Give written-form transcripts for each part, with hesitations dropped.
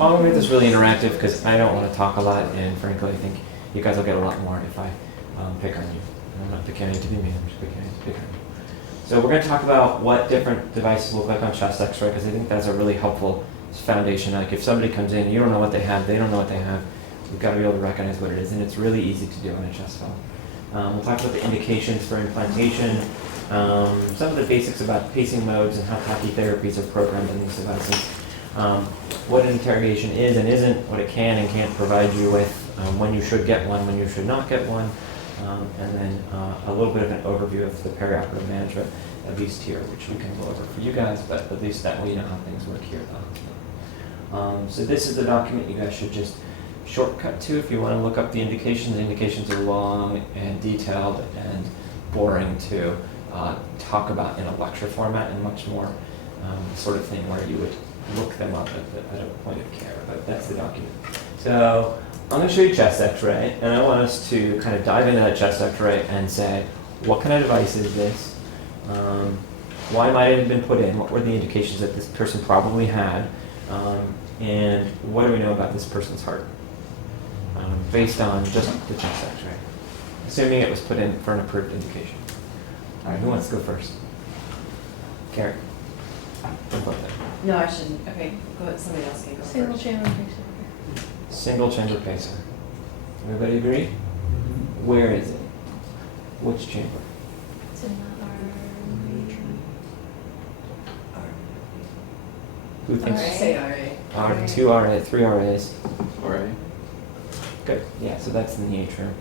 I'm going to make this really interactive because I don't want to talk a lot, and frankly, I think you guys will get a lot more if I pick on you. I'm not picking on you to be mean, I'm just picking on you. So we're going to talk about what different devices look like on chest X-ray, because I think that's a really helpful foundation. Like if somebody comes in, you don't know what they have, they don't know what they have, you've got to be able to recognize what it is, and it's really easy to do on a chest film. We'll talk about the indications for implantation, some of the basics about pacing modes and how tachy-therapies are programmed in these devices, what an interrogation is and isn't, what it can and can't provide you with, when you should get one, when you should not get one, and then a little bit of an overview of the perioperative management, at least here, which we can go over for you guys, but at least that way you know how things work here at the hospital. So this is the document you guys should just shortcut to if you want to look up the indications. The indications are long and detailed and boring to talk about in a lecture format, and much more sort of thing where you would look them up at a point of care, but that's the document. So I'm going to show you chest X-ray, and I want us to kind of dive into that chest X-ray and say, what kind of device is this? Why might it have been put in? What were the indications that this person probably had? And what do we know about this person's heart? Based on just the chest X-ray, assuming it was put in for an approved indication. All right, who wants to go first? Karen. No, I shouldn't. Okay, go ahead. Somebody else can go Single first. chamber pacer. Single chamber pacer. Everybody agree? Where is it? Which chamber? It's in the Who thinks? RA. Say RA. R, 2 RA, 3 RAs. RA. Good. Yeah, so that's in the atrium.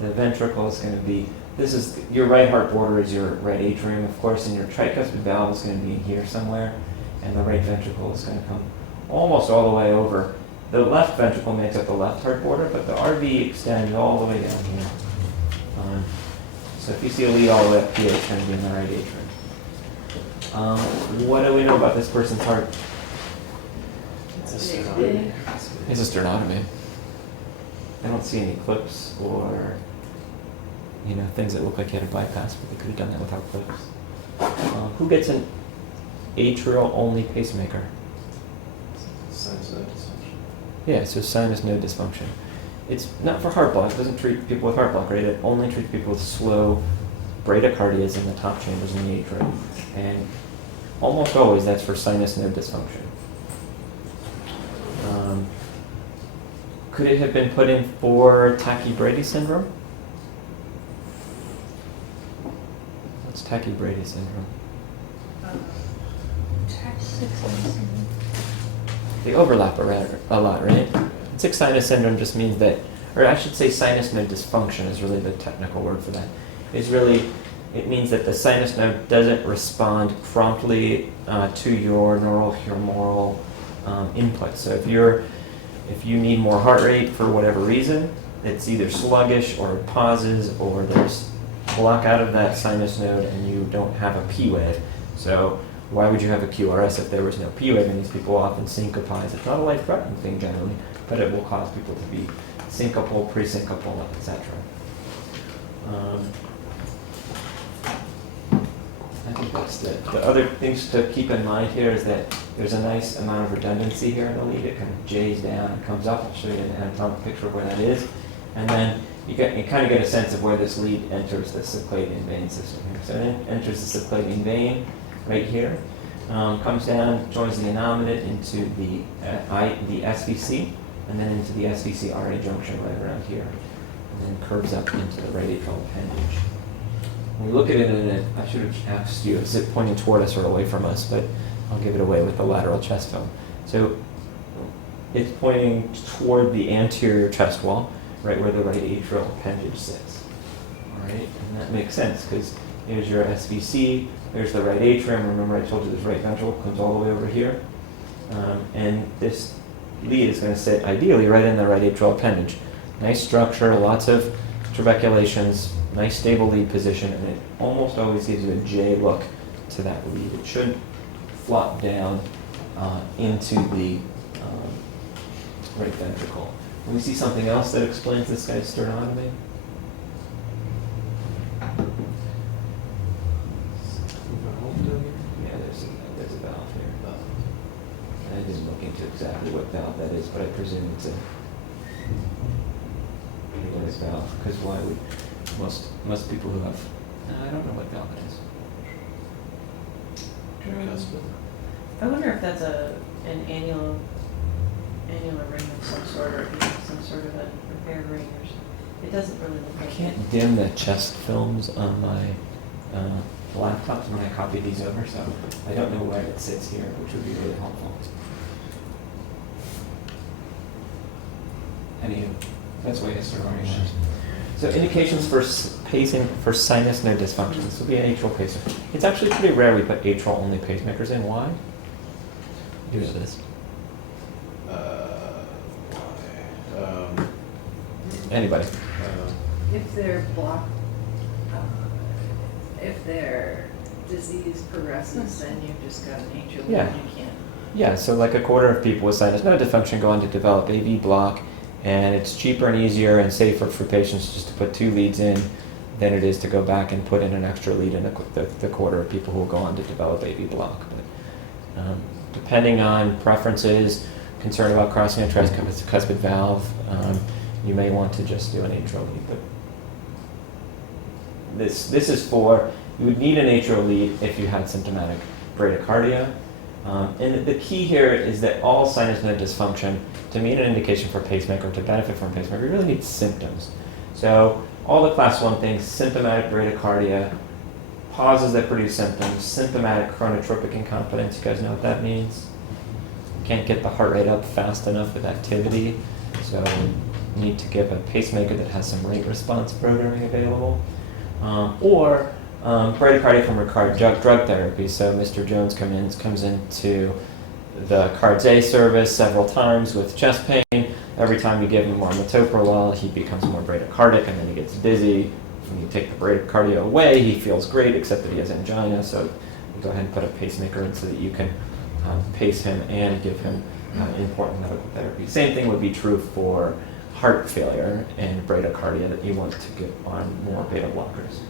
The ventricle is going to be, this is, your right heart border is your right atrium, of course, and your tricuspid valve is going to be in here somewhere, and the right ventricle is going to come almost all the way over. The left ventricle makes up the left heart border, but the RV extends all the way down here. So if you see a lead all the way up here, it's going to be in the right atrium. What do we know about this person's heart? It's big. It's a sternotomy. I don't see any clips or, things that look like you had a bypass, but they could have done that without clips. Who gets an atrial-only pacemaker? Sinus node dysfunction. Yeah, so sinus node dysfunction. It's not for heart block. It doesn't treat people with heart block, right? It only treats people with slow bradycardias in the top chambers in the atrium. And almost always that's for sinus node dysfunction. Could it have been put in for tachy-Brady syndrome? What's tachy-Brady syndrome? They overlap a lot, right? Tick sinus syndrome just means that, or I should say sinus node dysfunction is really the technical word for that. It means that the sinus node doesn't respond promptly to your neural humoral input. So if you need more heart rate for whatever reason, it's either sluggish or it pauses or there's block out of that sinus node and you don't have a P wave. So why would you have a QRS if there was no P wave? And these people often syncopize. It's not a life-threatening thing generally, but it will cause people to be syncopal, pre-syncopal, etc. I think that's the other things to keep in mind here is that there's a nice amount of redundancy here in the lead. It kind of J's down and comes up. I'll show you an anatomic picture of where that is. And then you kind of get a sense of where this lead enters the subclavian vein system here. So it enters the subclavian vein right here, comes down, joins the innominate into the SVC, and then into the SVC-RA junction right around here, and then curves up into the right atrial appendage. When we look at it I should have asked you, is it pointing toward us or away from us, but I'll give it away with the lateral chest film. So it's pointing toward the anterior chest wall, right where the right atrial appendage sits. All right, and that makes sense because here's your SVC, there's the right atrium. Remember I told you this right ventricle comes all the way over here. And this lead is going to sit ideally right in the right atrial appendage. Nice structure, lots of trabeculations, nice stable lead position, and it almost always gives you a J look to that lead. It should flop down into the right ventricle. Can we see something else that explains this guy's sternotomy? Yeah, there's a valve here. I didn't look into into exactly what valve that is, but I presume it's a aortic valve, because why would most people who have, I don't know what valve it is. Tricuspid. I wonder if that's an annular ring of some sort, or some sort of a repair ring or something. It doesn't really look I like can't it. dim the chest films on my laptops when I copy these over, so I don't know where it sits here, which would be really helpful. Anywho, that's why it's oriented. So indications for pacing for sinus node dysfunction. This will be an atrial pacer. It's actually pretty rare we put atrial only pacemakers in. Why? Due to this. Why? Anybody? If they're blocked, if their disease progresses, then you've just got an atrial Yeah. and you can't. Yeah, so like a quarter of people with sinus node dysfunction go on to develop AV block, and it's cheaper and easier and safer for patients just to put 2 leads in than it is to go back and put in an extra lead in the quarter of people who will go on to develop AV block. But depending on preferences, concern about crossing a tricuspid valve, you may want to just do an atrial lead. But this is for, you would need an atrial lead if you had symptomatic bradycardia. And the key here is that all sinus node dysfunction, to meet an indication for pacemaker, to benefit from pacemaker, you really need symptoms. So all the class 1 things, symptomatic bradycardia, pauses that produce symptoms, symptomatic chronotropic incompetence, you guys know what that means? Can't get the heart rate up fast enough with activity, so you need to give a pacemaker that has some rate response programming available. Or bradycardia from required drug therapy. So Mr. Jones comes into the CARDS A service several times with chest pain. Every time you give him more metoprolol, he becomes more bradycardic, and then he gets dizzy. When you take the bradycardia away, he feels great, except that he has angina. So you go ahead and put a pacemaker in so that you can pace him and give him important medical therapy. Same thing would be true for heart failure and bradycardia, that you want to get on more beta blockers.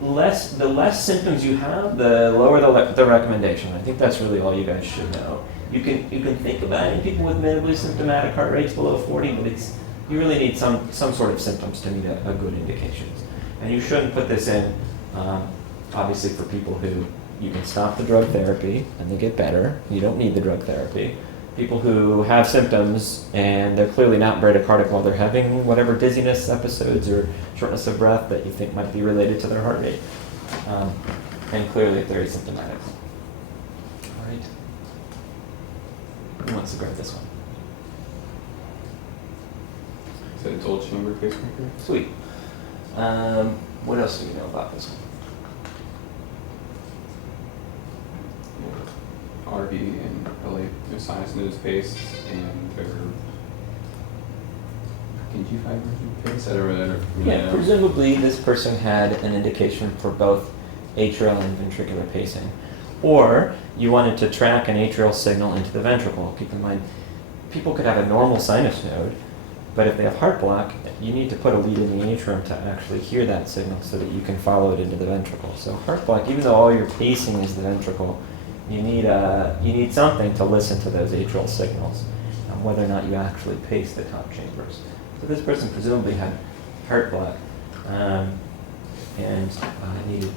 The less symptoms you have, the lower the recommendation. I think that's really all you guys should know. You can think about it in people with minimally symptomatic heart rates below 40, but you really need some sort of symptoms to meet a good indication. And you shouldn't put this in, obviously, for people who you can stop the drug therapy and they get better. You don't need the drug therapy. People who have symptoms and they're clearly not bradycardic while they're having whatever dizziness episodes or shortness of breath that you think might be related to their heart rate. And clearly if they're asymptomatic. All right. Who wants to grab this one? Is that a dual chamber pacemaker? Sweet. What else do we know about this one? RV and LA, their sinus node pace and their Purkinje fiber pace. I don't really know. Presumably this person had an indication for both atrial and ventricular pacing. Or you wanted to track an atrial signal into the ventricle. Keep in mind, people could have a normal sinus node, but if they have heart block, you need to put a lead in the atrium to actually hear that signal so that you can follow it into the ventricle. So heart block, even though all your pacing is the ventricle, you need something to listen to those atrial signals, whether or not you actually pace the top chambers. So this person presumably had heart block and needed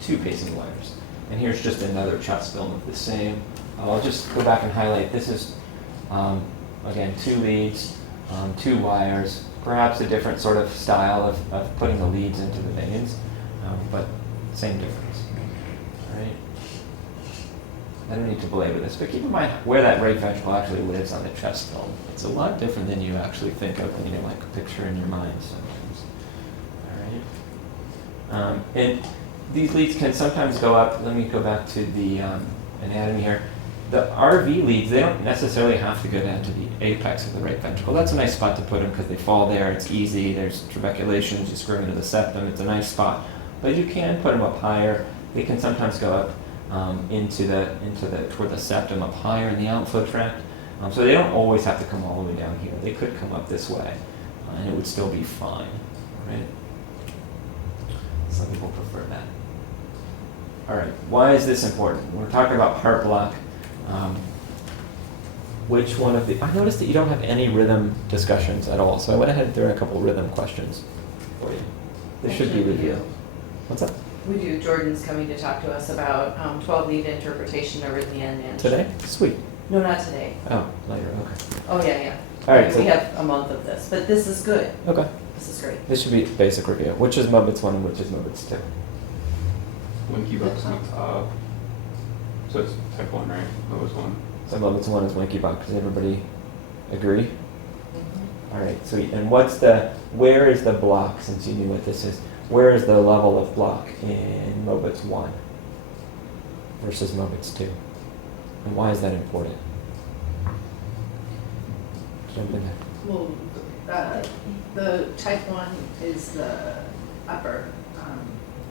2 pacing wires. And here's just another chest film of the same. I'll just go back and highlight. This is, again, 2 leads, 2 wires, perhaps a different sort of style of putting the leads into the veins, but same difference. All right. I don't need to belabor this, but keep in mind where that right ventricle actually lives on the chest film. It's a lot different than you actually think of when you like picture in your mind sometimes. All right. And these leads can sometimes go up. Let me go back to the anatomy here. The RV leads, they don't necessarily have to go down to the apex of the right ventricle. That's a nice spot to put them because they fall there. It's easy. There's trabeculations. You screw them into the septum. It's a nice spot. But you can put them up higher. They can sometimes go up toward the septum up higher in the outflow tract. So they don't always have to come all the way down here. They could come up this way, and it would still be fine, right? Some people prefer that. All right, why is this important? We're talking about heart block. which one of the, I noticed that you don't have any rhythm discussions at all, so I went ahead and threw in a couple rhythm questions for you. This should be Actually, we reviewed. do. What's up? We do. Jordan's coming to talk to us about 12-lead interpretation arrhythmia management. Today? Sweet. No, not today. Oh, later, okay. Oh, yeah. All right, so- We have a month of this, but this is good. Okay. This is great. This should be basic review. Which is Muppets 1 and which is Muppets 2? Winky Bucks on top. So it's type 1, right? That was 1. So Muppets 1 is Winky Buck. Does everybody agree? Mhm. All right, sweet. And where is the block, since you knew what this is? Where is the level of block in Muppets 1 versus Muppets 2? And why is that important? Jump in there. Well, the type 1 is the upper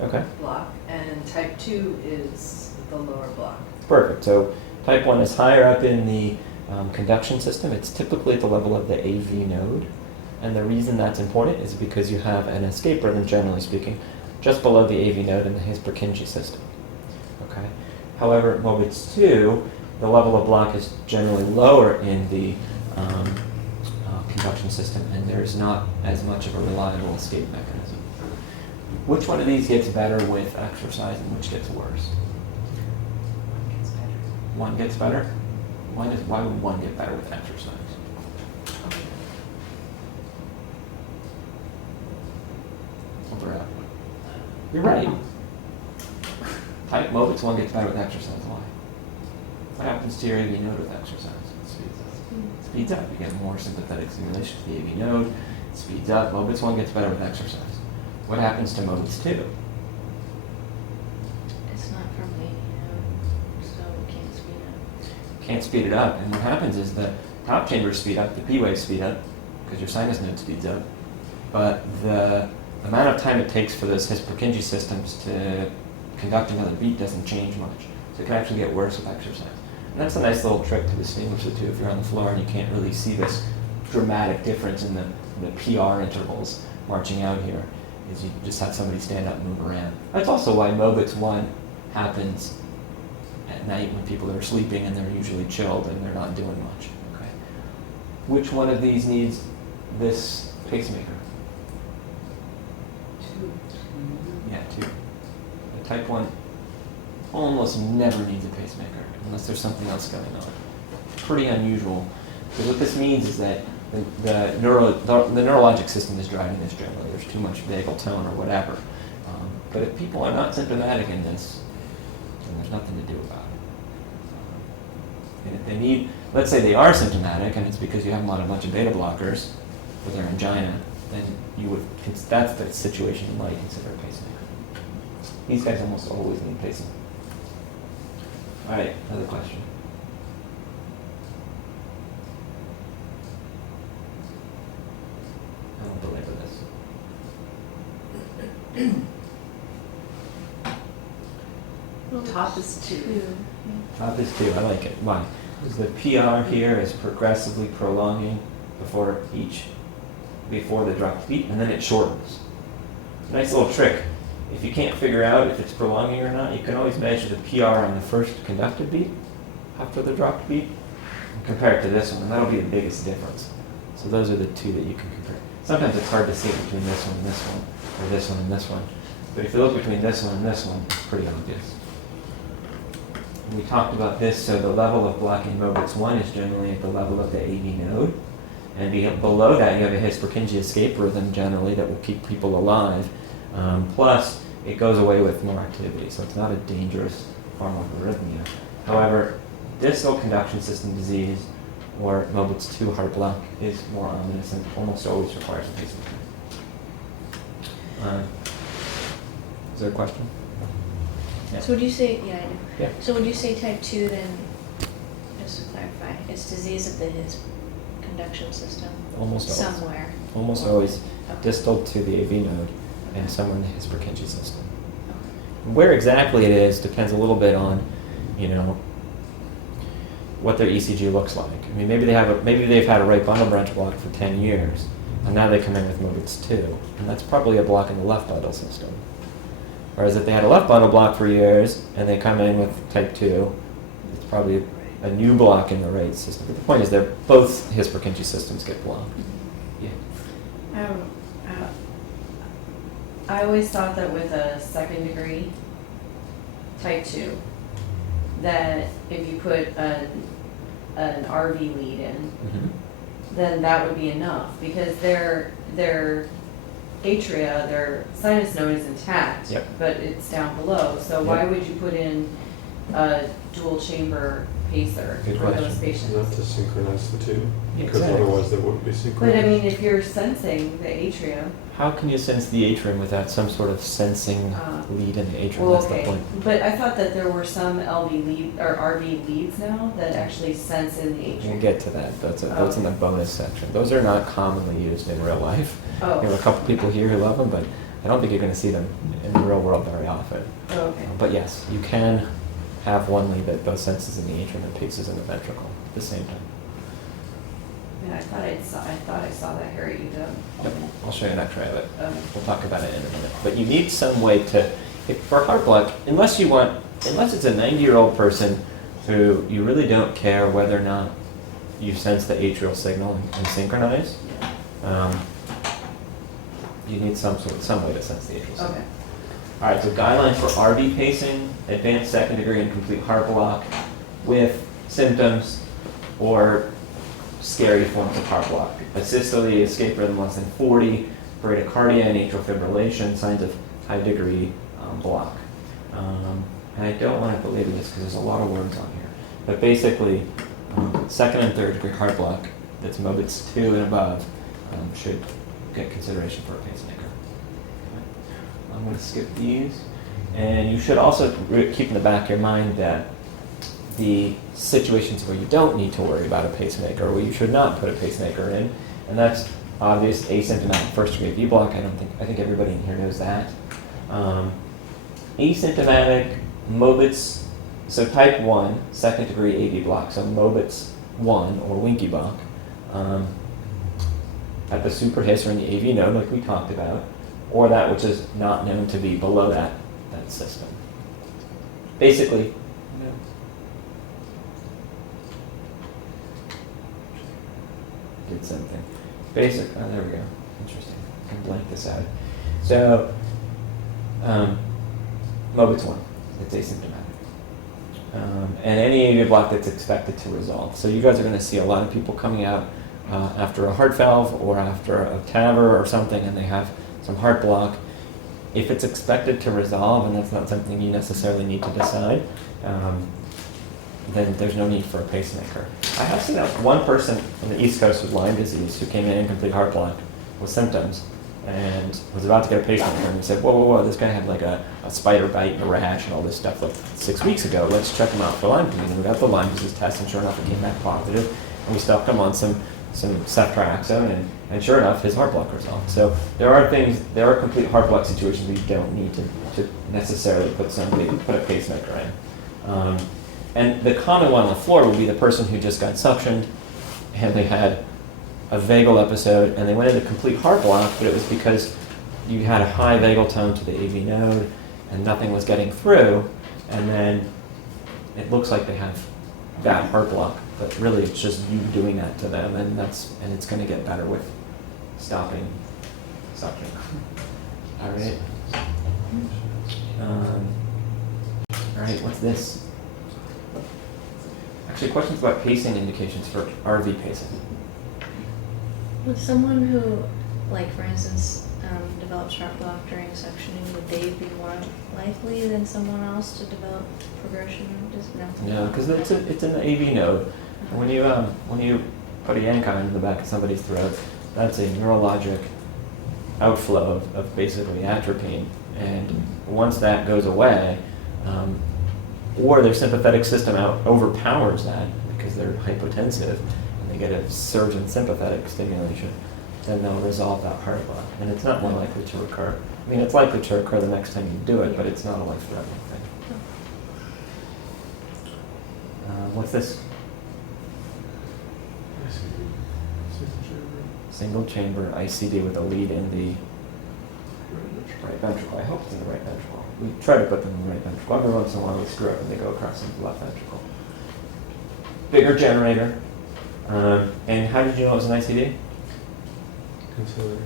Okay, block, and type 2 is the lower block. perfect. So type 1 is higher up in the conduction system. It's typically at the level of the AV node. And the reason that's important is because you have an escape rhythm, generally speaking, just below the AV node in the His-Purkinje system. Okay. However, Muppets 2, the level of block is generally lower in the conduction system, and there's not as much of a reliable escape mechanism. Which one of these gets better with exercise and which gets worse? Gets better. One gets better? Why would one get better with exercise? You're right. Type Muppets 1 gets better with exercise. Why? What happens to your AV node with exercise? It speeds up. Speeds up. You get more sympathetic stimulation to the AV node. It speeds up. Muppets 1 gets better with exercise. What happens to Muppets 2? It's not from AV, so we can't speed up. Can't speed it up. And what happens is the top chambers speed up, the P waves speed up, because your sinus node speeds up. But the amount of time it takes for those His-Purkinje systems to conduct another beat doesn't change much. So it can actually get worse with exercise. And that's a nice little trick to distinguish the two. If you're on the floor and you can't really see this dramatic difference in the PR intervals marching out here, is you just have somebody stand up and move around. That's also why Muppets 1 happens at night when people are sleeping and they're usually chilled and they're not doing much. Okay. Which one of these needs this pacemaker? 2. Yeah, 2. The type 1 almost never needs a pacemaker unless there's something else going on. Pretty unusual. Because what this means is that the neurologic system is driving this generally. There's too much vagal tone or whatever. But if people are not symptomatic in this, then there's nothing to do about it. And if they need, let's say they are symptomatic and it's because you have them on a bunch of beta blockers for their angina, then you would, that's the situation you might consider a pacemaker. These guys almost always need pacing. All right, another question. I won't belabor this. Top is 2. Top is 2, I like it. Why? Because the PR here is progressively prolonging before the dropped beat, and then it shortens. Nice little trick. If you can't figure out if it's prolonging or not, you can always measure the PR on the first conducted beat after the dropped beat and compare it to this one, and that'll be the biggest difference. So those are the two that you can compare. Sometimes it's hard to see between this one and this one, or this one and this one. But if you look between this one and this one, it's pretty obvious. We talked about this, so the level of blocking Muppets 1 is generally at the level of the AV node. And below that, you have a His-Purkinje escape rhythm generally that will keep people alive. Plus, it goes away with more activity, so it's not a dangerous form of arrhythmia. However, distal conduction system disease, or Muppets 2 heart block, is more ominous and almost always requires a pacemaker. Is there a question? Yeah. So would you say, yeah, I do. Yeah. So would you say type 2 then, just to clarify, is disease of the His conduction system? Almost always. Somewhere. Almost always Okay. distal to the AV node and Okay. somewhere in the His-Purkinje system. Okay. Where exactly it is depends a little bit on, what their ECG looks like. I mean, maybe they've had a right bundle branch block for 10 years, and now they come in with Muppets 2, and that's probably a block in the left bundle system. Whereas if they had a left bundle block for years and they come in with type 2, it's probably a new block in the right system. But the point is, both his Purkinje systems get blocked. Yeah. I always thought that with a second degree, type 2, that if you put an RV lead in, then that would be enough, because their atria, their sinus node is intact, Yep. but it's down below. So why Yep. would you put in a dual chamber pacer Good for those question. patients? Not to synchronize the two, because Exactly. otherwise they wouldn't be But synchronized. I mean, if you're sensing the atrium, How can you sense the atrium without some sort of sensing lead in the atrium? well, That's the okay. point. But I thought that there were some LV lead or RV leads now that actually sense in the We'll atrium. get to that. That's in the bonus section. Those are not commonly used in real life. Oh, You have a couple people here who love them, but I don't think you're going to see them in the real world very often. oh, okay. But yes, you can have one lead that both senses in the atrium and paces in the ventricle at the same time. Yeah, I thought I saw that here at UW. Yep. I'll show you an X-ray of it. Okay. We'll talk about it in a minute. But you need some way to, for heart block, unless it's a 90-year-old person who you really don't care whether or not you sense the atrial signal and synchronize, you need some way to sense the atrial signal. Okay. All right, so guidelines for RV pacing, advanced second degree and complete heart block with symptoms or scary forms of heart block. Asystole, escape rhythm less than 40, bradycardia and atrial fibrillation, signs of high degree block. And I don't want to belabor this because there's a lot of words on here. But basically, second and third degree heart block that's Mobitz 2 and above should get consideration for a pacemaker. I'm going to skip these. And you should also keep in the back of your mind that the situations where you don't need to worry about a pacemaker, where you should not put a pacemaker in, and that's obvious asymptomatic first degree V block. I think everybody in here knows that. Asymptomatic Mobitz, so type 1, second degree AV block, so Mobitz 1 or Winky block, at the suprahiss or in the AV node like we talked about, or that which is not known to be below that system. Basically, did something. There we go. Interesting. I can blank this out. So, Mobitz 1, it's asymptomatic. And any AV block that's expected to resolve. So you guys are going to see a lot of people coming out after a heart valve or after a TAVR or something, and they have some heart block. If it's expected to resolve, and that's not something you necessarily need to decide, then there's no need for a pacemaker. I have seen one person on the East Coast with Lyme disease who came in complete heart block with symptoms and was about to get a pacemaker, and we said, whoa, this guy had like a spider bite and a rash and all this stuff like 6 weeks ago. Let's check him out for Lyme disease. And we got the Lyme disease test, and sure enough, it came back positive. And we stuck him on some ceftriaxone, and sure enough, his heart block resolved. So there are complete heart block situations where you don't need to necessarily put a pacemaker in. And the common one on the floor would be the person who just got suctioned and they had a vagal episode and they went into complete heart block, but it was because you had a high vagal tone to the AV node and nothing was getting through, and then it looks like they have bad heart block, but really it's just you doing that to them, and it's going to get better with stopping suction. All right. All right, what's this? Actually, questions about pacing indications for RV pacing. With someone who, like for instance, develops heart block during suctioning, would they be more likely than someone else to develop progression? No, because it's in the AV node. And when you put a Yankon in the back of somebody's throat, that's a neurologic outflow of basically atropine. And once that goes away, or their sympathetic system overpowers that because they're hypotensive and they get a surge in sympathetic stimulation, then they'll resolve that heart block. And it's not more likely to recur. I mean, it's likely to occur the next time you do it, but it's not a life-threatening thing. What's this? Single chamber ICD with a lead in the right ventricle. I hope it's in the right ventricle. We try to put them in the right ventricle. Every once in a while we screw up and they go across into the left ventricle. bigger generator. And how did you know it was an ICD? Consider.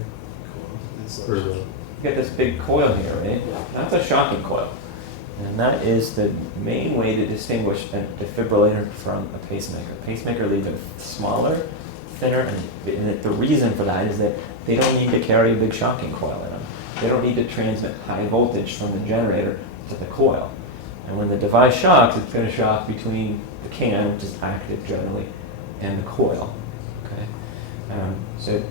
It's Or like- the, You got this big coil here, right? That's a shocking coil. And that is the main way to distinguish a defibrillator from a pacemaker. Pacemaker leads are smaller, thinner, and the reason for that is that they don't need to carry a big shocking coil in them. They don't need to transmit high voltage from the generator to the coil. And when the device shocks, it's going to shock between the can, which is active generally, and the coil. Okay. So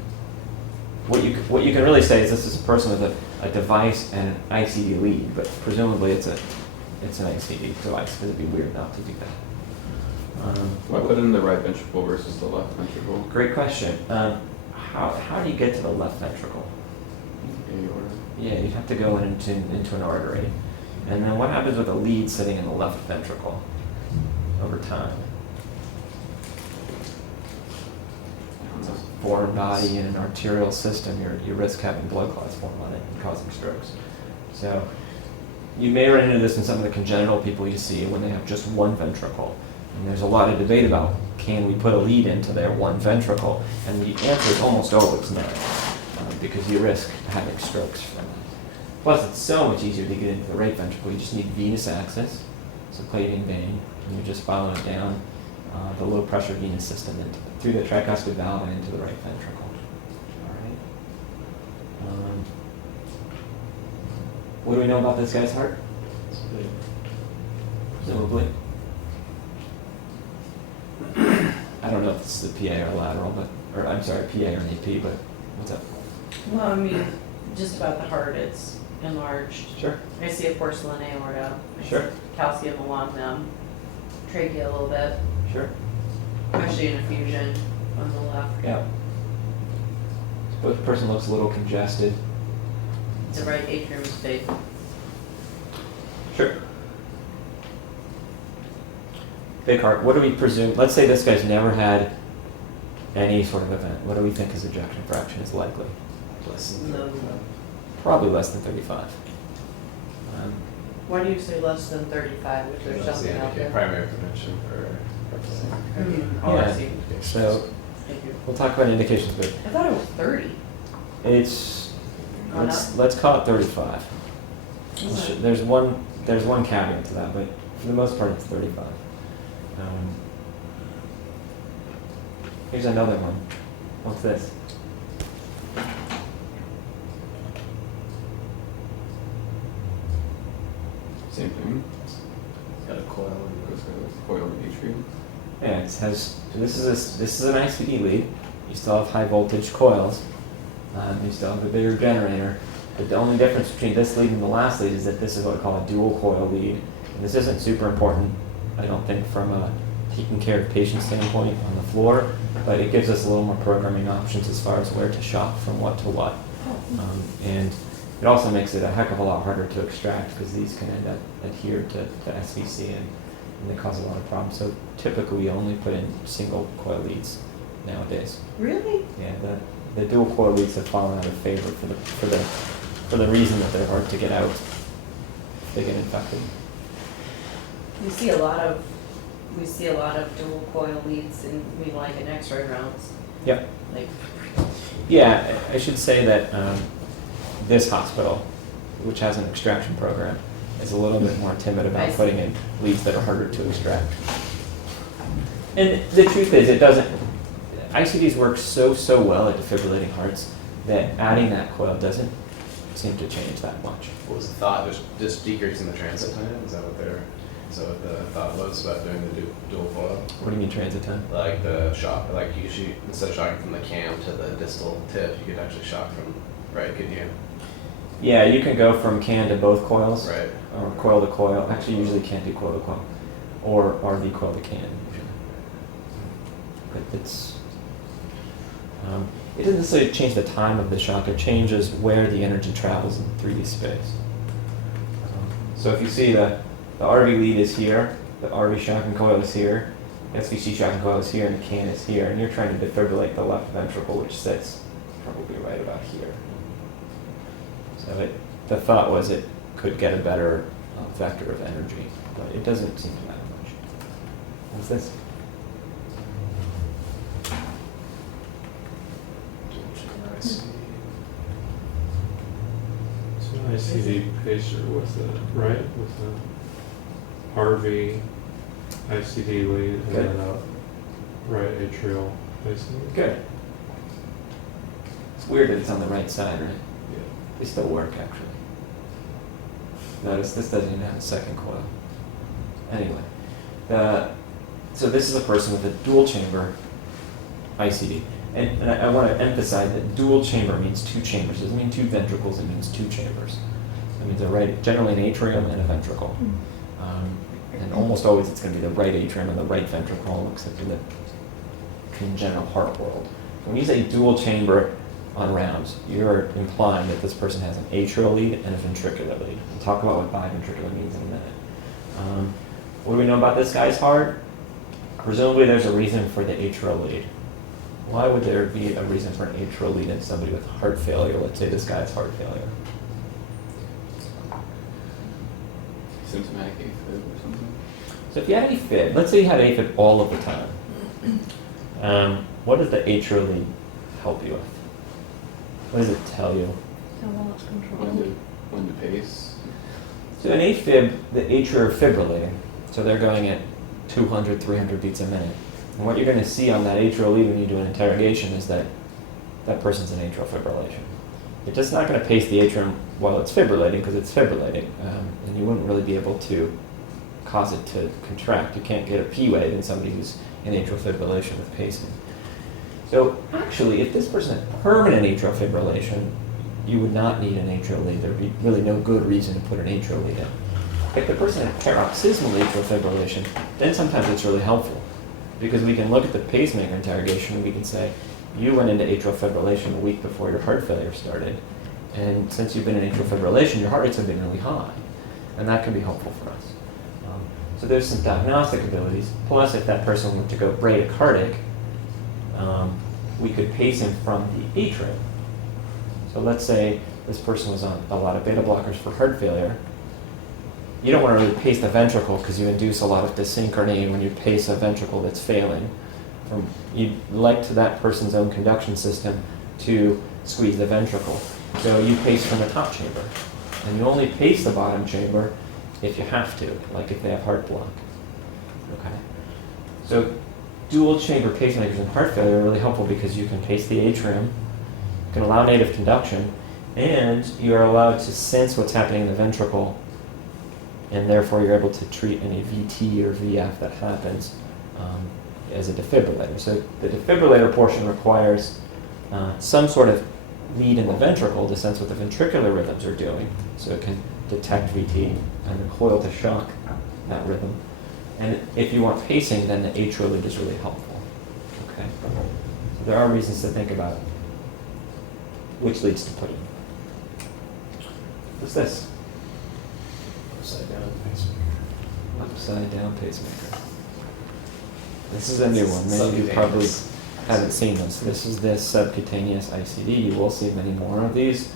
what you can really say is this is a person with a device and an ICD lead, but presumably it's an ICD device because it'd be weird not to do that. Why put in the right ventricle versus the left ventricle? Great question. How do you get to the left ventricle? Aorta. Yeah, you'd have to go into an artery. And then what happens with a lead sitting in the left ventricle over time? It's a foreign body in an arterial system. You risk having blood clots form on it and causing strokes. So you may run into this in some of the congenital people you see when they have just one ventricle. And there's a lot of debate about, can we put a lead into their one ventricle? And the answer is almost always no, because you risk having strokes from it. Plus, it's so much easier to get into the right ventricle. You just need venous access, subclavian vein, and you just follow it down the low pressure venous system through the tricuspid valve and into the right ventricle. All right. What do we know about this guy's heart? Presumably. I don't know if this is a PA or lateral, or I'm sorry, PA or an AP, but what's up? Well, I mean, just about the heart, it's enlarged. Sure. I see a porcelain aorta. I see Sure. calcium along them. Trachea a little bit. Sure. Actually, an effusion on the left. Yeah. Suppose the person looks a little congested. The right atrium is big. Sure. Big heart. What do we presume? Let's say this guy's never had any sort of event. What do we think his ejection fraction is likely? Less than No. 35. Probably less than 35. Why do you say less than 35? Which there's That's the something out there. primary prevention for Mm, oh, I Yeah. see. So Thank you. we'll talk about indications, but I thought it was 30. it's Oh, let's call it 35. Okay. There's one caveat to that, but for the most part, it's 35. Here's another one. What's this? Same thing. got a coil. Goes to the coil in the atrium. Yeah, it has. So this is an ICD lead. You still have high voltage coils. You still have a bigger generator. But the only difference between this lead and the last lead is that this is what I call a dual coil lead. And this isn't super important, I don't think, from a taking care of patient standpoint on the floor, but it gives us a little more programming options as far as where to shock from what to what. And it also makes it a heck of a lot harder to extract because these can end up adhered to SVC and they cause a lot of problems. So typically we only put in single coil leads nowadays. Really? Yeah, the dual coil leads have fallen out of favor for the reason that they're hard to get out if they get infected. We see a lot of dual coil leads in X-ray rounds. Yep. Like, Yeah, I should say that this hospital, which has an extraction program, is a little bit more timid I about see. putting in leads that are harder to extract. And the truth is, it doesn't. ICDs work so well at defibrillating hearts that adding that coil doesn't seem to change that much. What was the thought? Just decreasing the transit time? Is that what the thought was about doing the dual coil? What do you mean transit time? Like the shock, like you shoot, instead of shocking from the cam to the distal tip, you could actually shock from, right, could you? Yeah, you can go from can to both coils, Right. or coil to coil. Actually, you usually can't do coil to coil, or RV coil to can. But it doesn't necessarily change the time of the shock. It changes where the energy travels in 3D space. So if you see the RV lead is here, the RV shocking coil is here, SVC shocking coil is here, and the can is here, and you're trying to defibrillate the left ventricle, which sits probably right about here. So the thought was it could get a better vector of energy, but it doesn't seem to matter much. What's this? ICD pacer with a, right, with a RV ICD lead and Good. then a right atrial pacing. Good. It's weird that it's on the right side, right? Yeah. They still work, actually. Notice this doesn't even have a second coil. Anyway, so this is a person with a dual chamber ICD. And I want to emphasize that dual chamber means two chambers. It doesn't mean two ventricles, it means two chambers. It means generally an atrium and a ventricle. And almost always it's going to be the right atrium and the right ventricle, except in the congenital heart world. When you say dual chamber on rounds, you're implying that this person has an atrial lead and a ventricular lead. We'll talk about what biventricular means in a minute. What do we know about this guy's heart? Presumably there's a reason for the atrial lead. Why would there be a reason for an atrial lead in somebody with heart failure? Let's say this guy has heart failure. Symptomatic AFib or something. So if you had AFib, let's say you had AFib all of the time, what does the atrial lead help you with? What does it tell you? How well it's controlled. When to pace. So in AFib, the atria are fibrillating. So they're going at 200, 300 beats a minute. And what you're going to see on that atrial lead when you do an interrogation is that that person's in atrial fibrillation. It's just not going to pace the atrium while it's fibrillating because it's fibrillating. And you wouldn't really be able to cause it to contract. You can't get a P wave in somebody who's in atrial fibrillation with pacing. So actually, if this person had permanent atrial fibrillation, you would not need an atrial lead. There would be really no good reason to put an atrial lead in. If the person had paroxysmal atrial fibrillation, then sometimes it's really helpful because we can look at the pacemaker interrogation and we can say, you went into atrial fibrillation a week before your heart failure started, and since you've been in atrial fibrillation, your heart rates have been really high, and that can be helpful for us. So there's some diagnostic abilities. Plus, if that person were to go bradycardic, we could pace him from the atrium. So let's say this person was on a lot of beta blockers for heart failure. You don't want to really pace the ventricle because you induce a lot of dysynchrony when you pace a ventricle that's failing. You'd like to that person's own conduction system to squeeze the ventricle. So you pace from the top chamber. And you only pace the bottom chamber if you have to, like if they have heart block. Okay. So dual chamber pacemakers in heart failure are really helpful because you can pace the atrium, you can allow native conduction, and you are allowed to sense what's happening in the ventricle, and therefore you're able to treat any VT or VF that happens as a defibrillator. So the defibrillator portion requires some sort of lead in the ventricle to sense what the ventricular rhythms are doing, so it can detect VT and then coil to shock that rhythm. And if you want pacing, then the atrial lead is really helpful. Okay. So there are reasons to think about which leads to put in. What's this? Upside down pacemaker. Upside down pacemaker. This is a new one. Many of you probably Subcutaneous. haven't seen this. This is the subcutaneous ICD. You will see many more of these.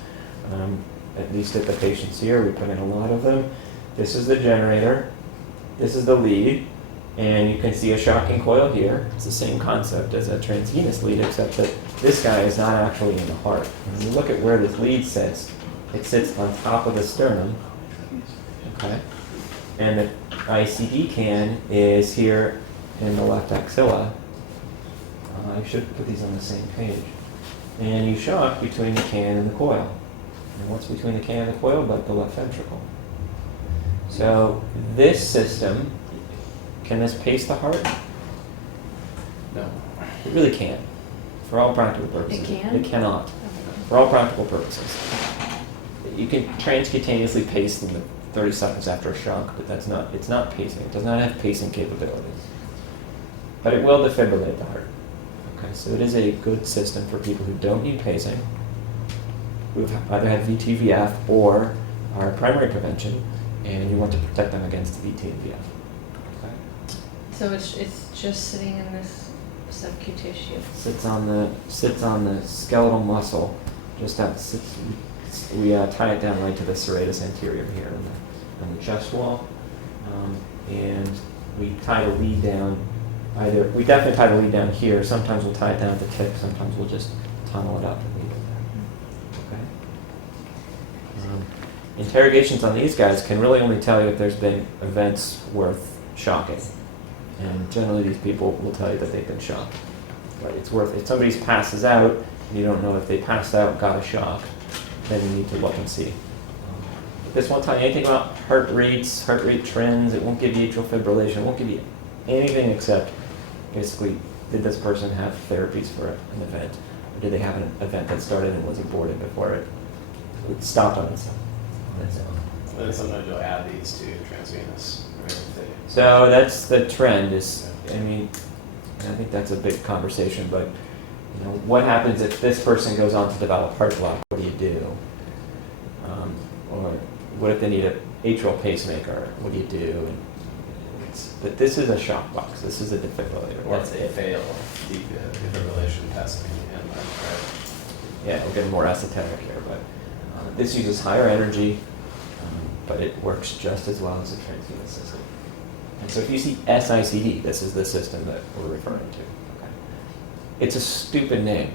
At least at the patients here, we put in a lot of them. This is the generator. This is the lead. And you can see a shocking coil here. It's the same concept as a transvenous lead, except that this guy is not actually in the heart. When you look at where this lead sits, it sits on top of the sternum. Okay. And the ICD can is here in the left axilla. I should put these on the same page. And you shock between the can and the coil. And what's between the can and the coil but the left ventricle? So this system, can this pace the heart? No. It really can't. For all practical purposes. It can? It cannot. Okay. For all practical purposes. You can transcutaneously pace them 30 seconds after a shock, but it's not pacing. It does not have pacing capabilities. But it will defibrillate the heart. Okay, so it is a good system for people who don't need pacing, who've either had VT-VF or are primary prevention, and you want to protect them against VT and VF. Okay. So it's just sitting in this subcutaneous. Sits on the skeletal muscle, just out. We tie it down right to the serratus anterior here on the chest wall, and we tie the lead down. We definitely tie the lead down here. Sometimes we'll tie it down at the tip. Sometimes we'll just tunnel it up and leave it there. Okay. interrogations on these guys can really only tell you if there's been events worth shocking. And generally these people will tell you that they've been shocked. Right? It's worth, if somebody passes out, and you don't know if they passed out, got a shock, then you need to look and see. This won't tell you anything about heart rates, heart rate trends, it won't give you atrial fibrillation, it won't give you anything except basically, did this person have therapies for an event? Or did they have an event that started and was aborted before it stopped on its own? And then sometimes you'll add these to transvenous, right? If they- So that's the trend is, I mean, I think that's a big conversation, but you know, what happens if this person goes on to develop heart block? What do you do? Or what if they need an atrial pacemaker? What do you do? And but this is a shock box. This is a defibrillator. Or That's if they it. fail deep defibrillation testing and then, right? Yeah, we're getting more esoteric here, but this uses higher energy, but it works just as well as a transvenous system. And so if you see SICD, this is the system that we're referring to. Okay. It's a stupid name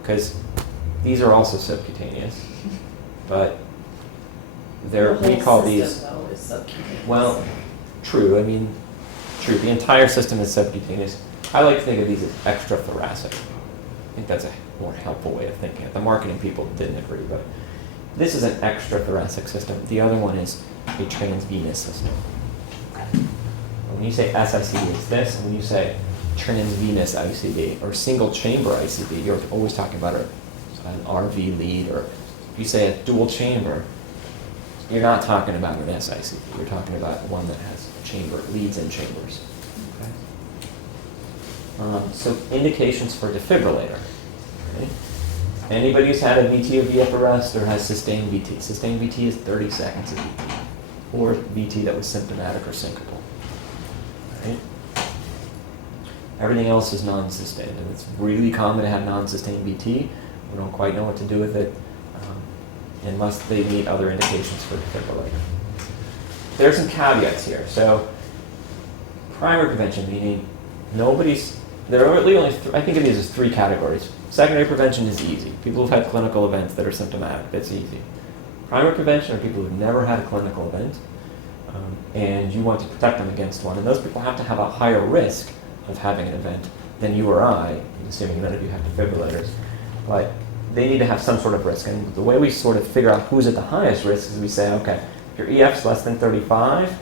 because these are also subcutaneous, but we call these. The whole system, though, is subcutaneous. Well, true. I mean, true. The entire system is subcutaneous. I like to think of these as extrathoracic. I think that's a more helpful way of thinking it. The marketing people didn't agree, but this is an extrathoracic system. The other one is a transvenous system. When you say SICD, it's this, and when you say transvenous ICD or single chamber ICD, you're always talking about an RV lead, or if you say a dual chamber, you're not talking about an SICD. You're talking about one that has leads and chambers. Okay? So indications for defibrillator. Okay? Anybody who's had a VT or VF arrest or has sustained VT. Sustained VT is 30 seconds of VT, or VT that was symptomatic or syncopal. Right? Everything else is non-sustained, and it's really common to have non-sustained VT. We don't quite know what to do with it unless they meet other indications for defibrillator. There are some caveats here. So, primary prevention, meaning there are really only, I think of these as three categories. Secondary prevention is easy. People who've had clinical events that are symptomatic, that's easy. Primary prevention are people who've never had a clinical event, and you want to protect them against one. And those people have to have a higher risk of having an event than you or I, assuming none of you have defibrillators. But they need to have some sort of risk. And the way we sort of figure out who's at the highest risk is we say, okay, if your EF's less than 35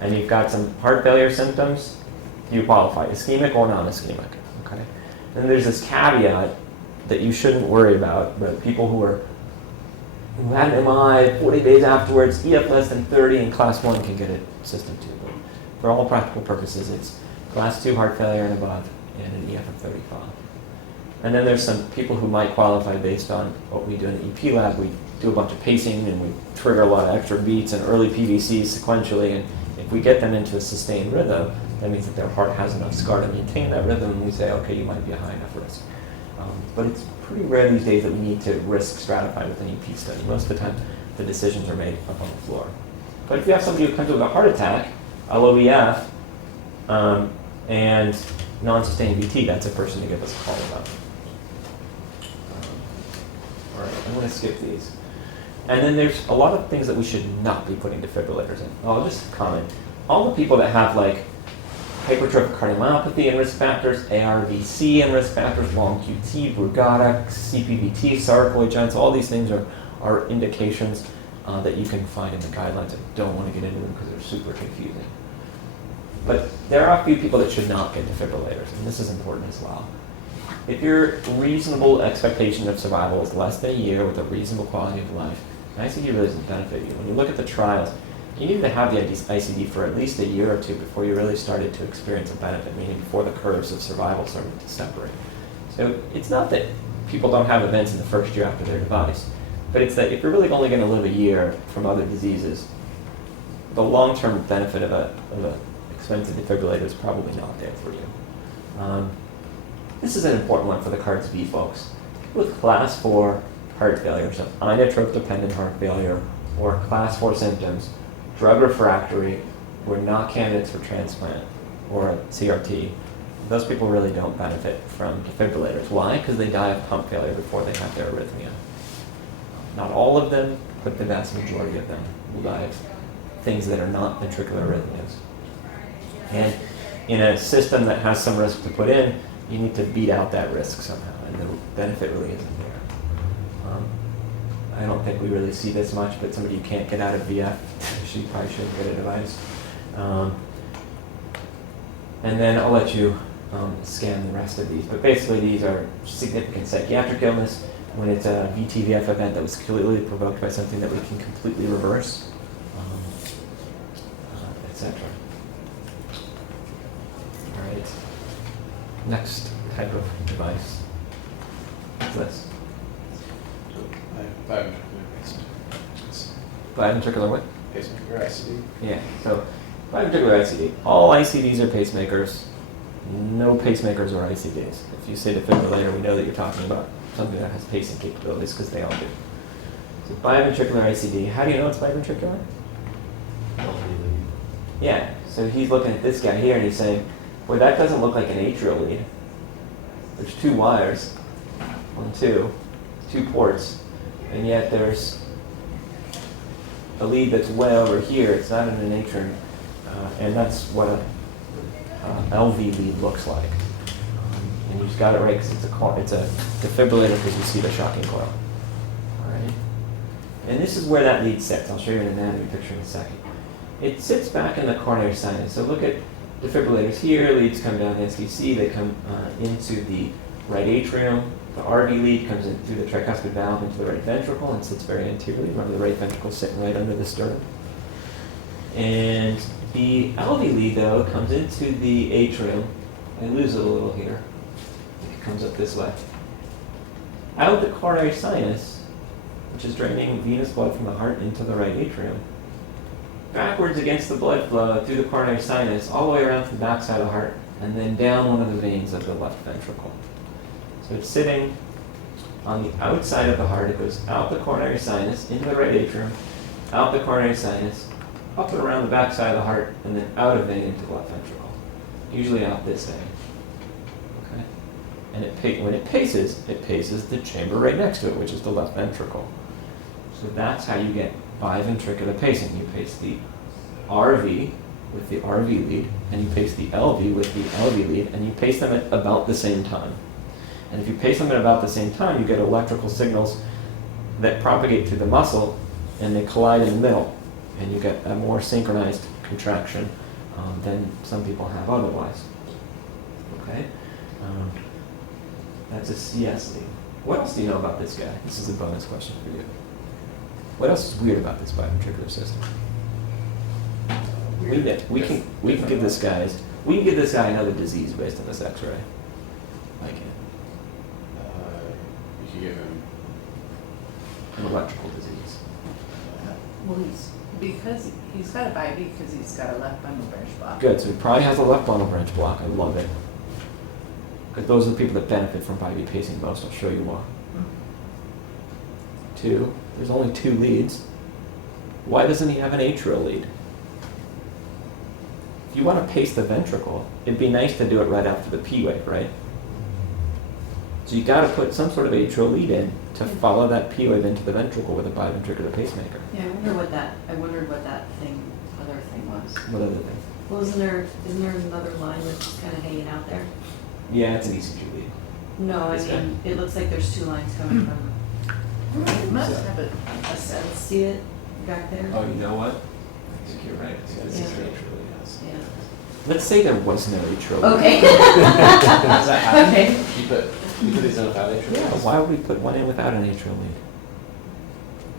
and you've got some heart failure symptoms, you qualify, ischemic or non-ischemic. Okay? And there's this caveat that you shouldn't worry about, but people who had an MI 40 days afterwards, EF less than 30, and class 1 can get a system 2. But for all practical purposes, it's class 2 heart failure and above, and an EF of 35. And then there's some people who might qualify based on what we do in the EP lab. We do a bunch of pacing and we trigger a lot of extra beats and early PVCs sequentially. And if we get them into a sustained rhythm, that means that their heart has enough scar to maintain that rhythm. And we say, okay, you might be a high enough risk. But it's pretty rare these days that we need to risk stratify with an EP study. Most of the time, the decisions are made up on the floor. But if you have somebody who comes with a heart attack, LOEF, and non-sustained VT, that's a person to give us a call about. All right, I'm going to skip these. And then there's a lot of things that we should not be putting defibrillators in. I'll just comment. All the people that have like hypertrophic cardiomyopathy and risk factors, ARVC and risk factors, long QT, Brugada, CPVT, sarcoid giants, all these things are indications that you can find in the guidelines. I don't want to get into them because they're super confusing. But there are a few people that should not get defibrillators, and this is important as well. If your reasonable expectation of survival is less than a year with a reasonable quality of life, an ICD really doesn't benefit you. When you look at the trials, you need to have the ICD for at least a year or two before you really started to experience a benefit, meaning before the curves of survival started to separate. So it's not that people don't have events in the first year after their device, but it's that if you're really only going to live a year from other diseases, the long-term benefit of an expensive defibrillator is probably not there for you. This is an important one for the CARDS B folks. With class 4 heart failure, so inotrope-dependent heart failure, or class 4 symptoms, drug refractory, we're not candidates for transplant or CRT. Those people really don't benefit from defibrillators. Why? Because they die of pump failure before they have their arrhythmia. Not all of them, but the vast majority of them will die of things that are not ventricular arrhythmias. And in a system that has some risk to put in, you need to beat out that risk somehow, and the benefit really isn't there. I don't think we really see this much, but somebody who can't get out of VF, she probably shouldn't get a device. And then I'll let you scan the rest of these. But basically these are significant psychiatric illness when it's a VTVF event that was clearly provoked by something that we can completely reverse, etc. All right. Next type of device. What's this? Biventricular what? Pacemaker, ICD. Yeah, so biventricular ICD. All ICDs are pacemakers. No pacemakers are ICDs. If you say defibrillator, we know that you're talking about something that has pacing capabilities because they all do. So biventricular ICD. How do you know it's biventricular? Yeah, so he's looking at this guy here and he's saying, boy, that doesn't look like an atrial lead. There's 2 wires, 1, 2 ports, and yet there's a lead that's way over here. It's not in an atrium, and that's what a LV lead looks like. And you just got it right because it's a defibrillator because you see the shocking coil. All right, and this is where that lead sits. I'll show you an anatomy picture in a second. It sits back in the coronary sinus. So look at defibrillators here. Leads come down the SVC. They come into the right atrium. The RV lead comes in through the tricuspid valve into the right ventricle and sits very anteriorly. Remember, the right ventricle is sitting right under the sternum. And the LV lead, though, comes into the atrium. I lose it a little here. It comes up this way. Out the coronary sinus, which is draining venous blood from the heart into the right atrium, backwards against the blood flow through the coronary sinus, all the way around to the backside of the heart, and then down one of the veins of the left ventricle. So it's sitting on the outside of the heart. It goes out the coronary sinus, into the right atrium, out the coronary sinus, up and around the backside of the heart, and then out of vein into the left ventricle. Usually out this vein. Okay? And when it paces the chamber right next to it, which is the left ventricle. So that's how you get biventricular pacing. You pace the RV with the RV lead, and you pace the LV with the LV lead, and you pace them at about the same time. And if you pace them at about the same time, you get electrical signals that propagate through the muscle, and they collide in the middle, and you get a more synchronized contraction than some people have otherwise. Okay? That's a CS lead. What else do you know about this guy? This is a bonus question for you. What else is weird about this biventricular system? We can give this guy another disease based on this X-ray. Like You could give him. an electrical disease. Well, because he's got a Bive because he's got a left bundle branch block. Good. So he probably has a left bundle branch block. I love it. Because those are the people that benefit from Bive pacing most. I'll show you why. 2. There's only 2 leads. Why doesn't he have an atrial lead? If you want to pace the ventricle, it'd be nice to do it right after the P wave, right? So you got to put some sort of atrial lead in to follow that P wave into the ventricle with a biventricular pacemaker. Yeah, I wondered what that other thing was. What other thing? Well, isn't there another line that's just kind of hanging out there? Yeah, it's an ECG lead. No, I This mean, it looks like there's 2 lines coming from. It must So- have a Let's see it back there? Oh, you know what? I think you're right. Yeah, this is Yeah. atrial, yes. Yeah. Let's say there was no atrial lead. Okay. How does that happen? Okay. You put these in without atrial? Yeah, why would we put one in without an atrial lead?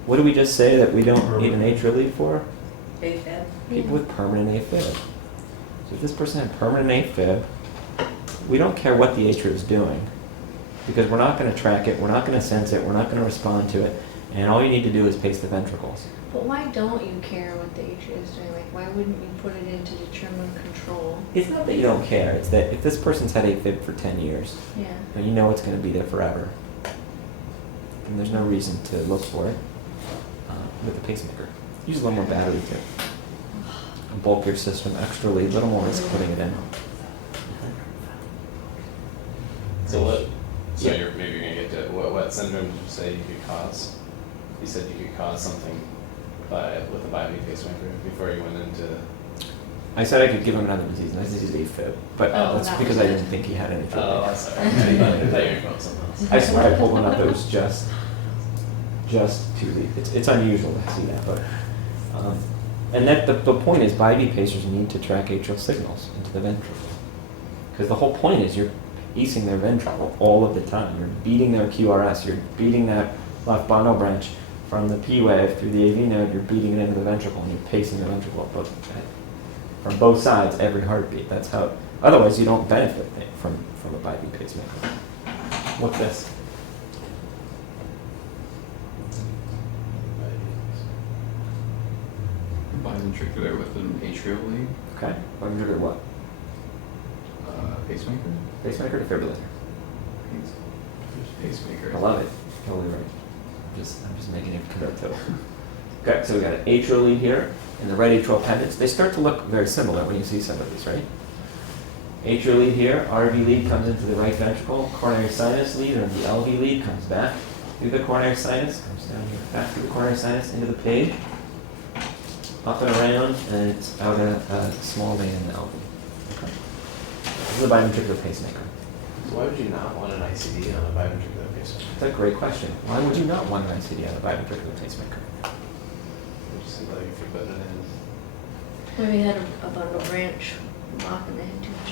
What did we just say that we don't need an atrial lead for? AFib. People with permanent AFib. So if this person had permanent AFib, we don't care what the atria is doing because we're not going to track it, we're not going to sense it, we're not going to respond to it, and all you need to do is pace the ventricles. But why don't you care what the atria is doing? Like, why wouldn't you put it in to determine control? It's not that you don't care, it's that if this person's had AFib for 10 years, Yeah. and you know it's going to be there forever, and there's no reason to look for it with a pacemaker. Use a little more battery too. A bulkier system, extra lead, a little more risk putting it in. So what? So Yeah. you're maybe gonna get to what syndrome did you say you could cause? you said you could cause something with a bibeat pacemaker before you went into. I said I could give him another disease, and that's disease AFib, but Oh, that's that because was I it. didn't think he had any trouble. Oh, I'm sorry. I thought you were talking about something else. I swear I pulled one up that was just 2 leads. It's unusual to see that, but and that the point is bibeat pacers need to track atrial signals into the ventricle, because the whole point is you're easing their ventricle all of the time. You're beating their QRS. You're beating that left bundle branch from the P wave through the AV node. You're beating it into the ventricle, and you're pacing the ventricle from both sides every heartbeat. That's how. Otherwise, you don't benefit from a bibeat pacemaker. What's this? Biventricular with an atrial lead. Okay. Biventricular what? Pacemaker. Pacemaker, defibrillator. Pacemaker. I love it. Totally right. I'm just making it convert to. Okay, so we got an atrial lead here and the right atrial appendage. They start to look very similar when you see some of these, right? Atrial lead here, RV lead comes into the right ventricle, coronary sinus lead or the LV lead comes back through the coronary sinus, comes down here, back through the coronary sinus into the page, up and around, and it's out a small vein in the LV. Okay. This is a biventricular pacemaker. So why would you not want an ICD on a biventricular pacemaker? That's a great question. Why would you not want an ICD on a biventricular pacemaker? It just seems like if you put it in. Maybe had a bundle branch block and they had too much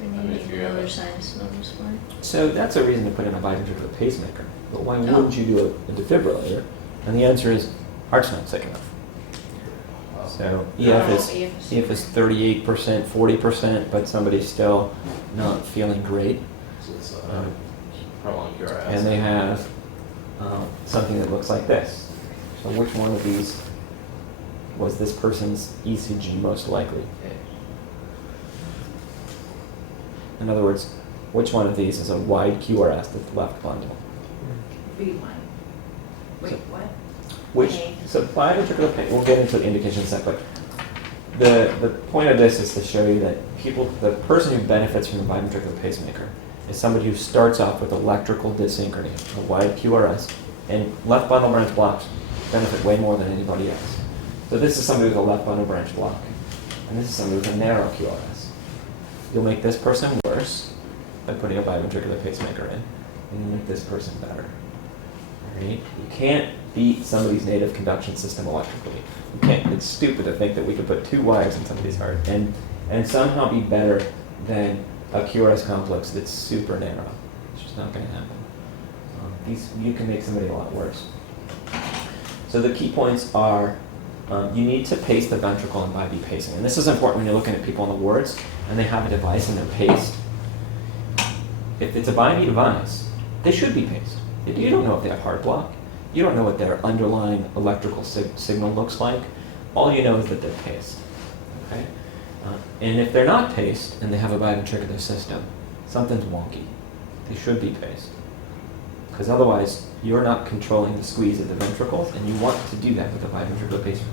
I mean, if dysynchrony you and have other a- sinus nodes for it. So that's a reason to put in a biventricular pacemaker. But why No. wouldn't you do a defibrillator? And the answer is heart's not sick enough. So EF is 38%, 40%, but somebody's still not feeling great. So it's Um, prolonged QRS. And they have something that looks like this. So which one of these was this person's ECG most likely? In other words, which one of these is a wide QRS at the left bundle? B1. Wait, So- what? So biventricular pain, we'll get into indication in a sec, but the point of this is to show you that the person who benefits from a biventricular pacemaker is somebody who starts off with electrical dyssynchrony, a wide QRS, and left bundle branch blocks benefit way more than anybody else. So this is somebody with a left bundle branch block, and this is somebody with a narrow QRS. You'll make this person worse by putting a biventricular pacemaker in, and you'll make this person better. Right? You can't beat somebody's native conduction system electrically. You can't. It's stupid to think that we could put 2 wires in somebody's heart and somehow be better than a QRS complex that's super narrow. It's just not going to happen. You can make somebody a lot worse. So the key points are you need to pace the ventricle in bibeat pacing. And this is important when you're looking at people in the wards and they have a device and they're paced. If it's a bibeat device, they should be paced. You don't know if they have heart block. You don't know what their underlying electrical signal looks like. All you know is that they're paced. Okay? And if they're not paced and they have a biventricular system, something's wonky. They should be paced. Because otherwise, you're not controlling the squeeze of the ventricles, and you want to do that with a biventricular pacer.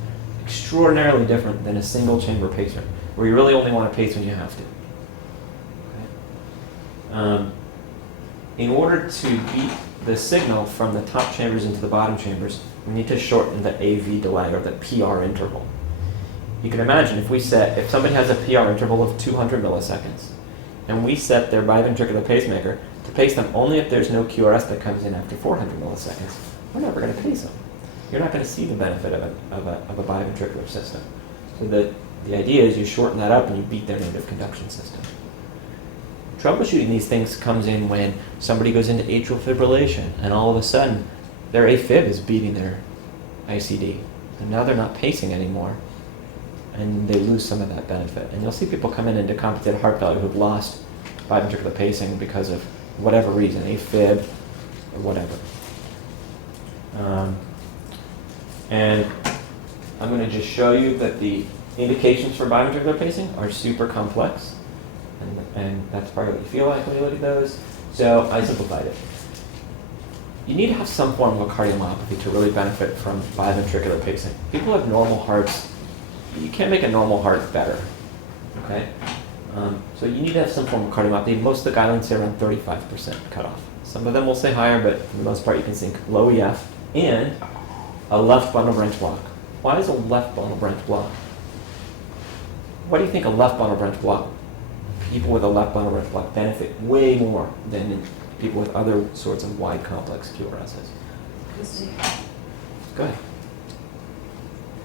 Extraordinarily different than a single chamber pacer, where you really only want to pace when you have to. Okay? In order to beat the signal from the top chambers into the bottom chambers, we need to shorten the AV delay, or the PR interval. You can imagine if somebody has a PR interval of 200 milliseconds, and we set their biventricular pacemaker to pace them only if there's no QRS that comes in after 400 milliseconds, we're never going to pace them. You're not going to see the benefit of a biventricular system. So the idea is you shorten that up and you beat their native conduction system. Troubleshooting these things comes in when somebody goes into atrial fibrillation and all of a sudden their AFib is beating their ICD. And now they're not pacing anymore and they lose some of that benefit. And you'll see people come in into compensated heart failure who've lost biventricular pacing because of whatever reason, AFib or whatever. And I'm going to just show you that the indications for biventricular pacing are super complex. And that's probably what you feel like when you look at those. So I simplified it. You need to have some form of a cardiomyopathy to really benefit from biventricular pacing. People have normal hearts. You can't make a normal heart better. Okay? So you need to have some form of cardiomyopathy. Most of the guidelines say around 35% cutoff. Some of them will say higher, but for the most part you can think low EF. And a left bundle branch block. Why is a left bundle branch block? Why do you think a left bundle branch block, people with a left bundle branch block benefit way more than people with other sorts of wide complex QRSs? Because Go ahead.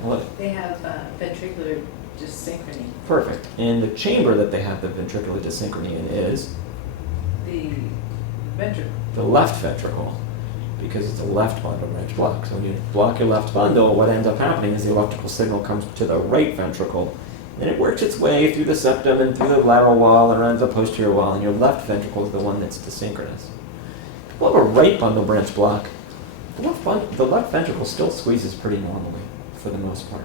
Look, they have ventricular dysynchrony. perfect. And the chamber that they have the ventricular dysynchrony in is The ventricle. the left ventricle, because it's a left bundle branch block. So when you block your left bundle, what ends up happening is the electrical signal comes to the right ventricle, and it works its way through the septum and through the lateral wall and around the posterior wall, and your left ventricle is the one that's dysynchronous. People have a right bundle branch block. The left ventricle still squeezes pretty normally, for the most part.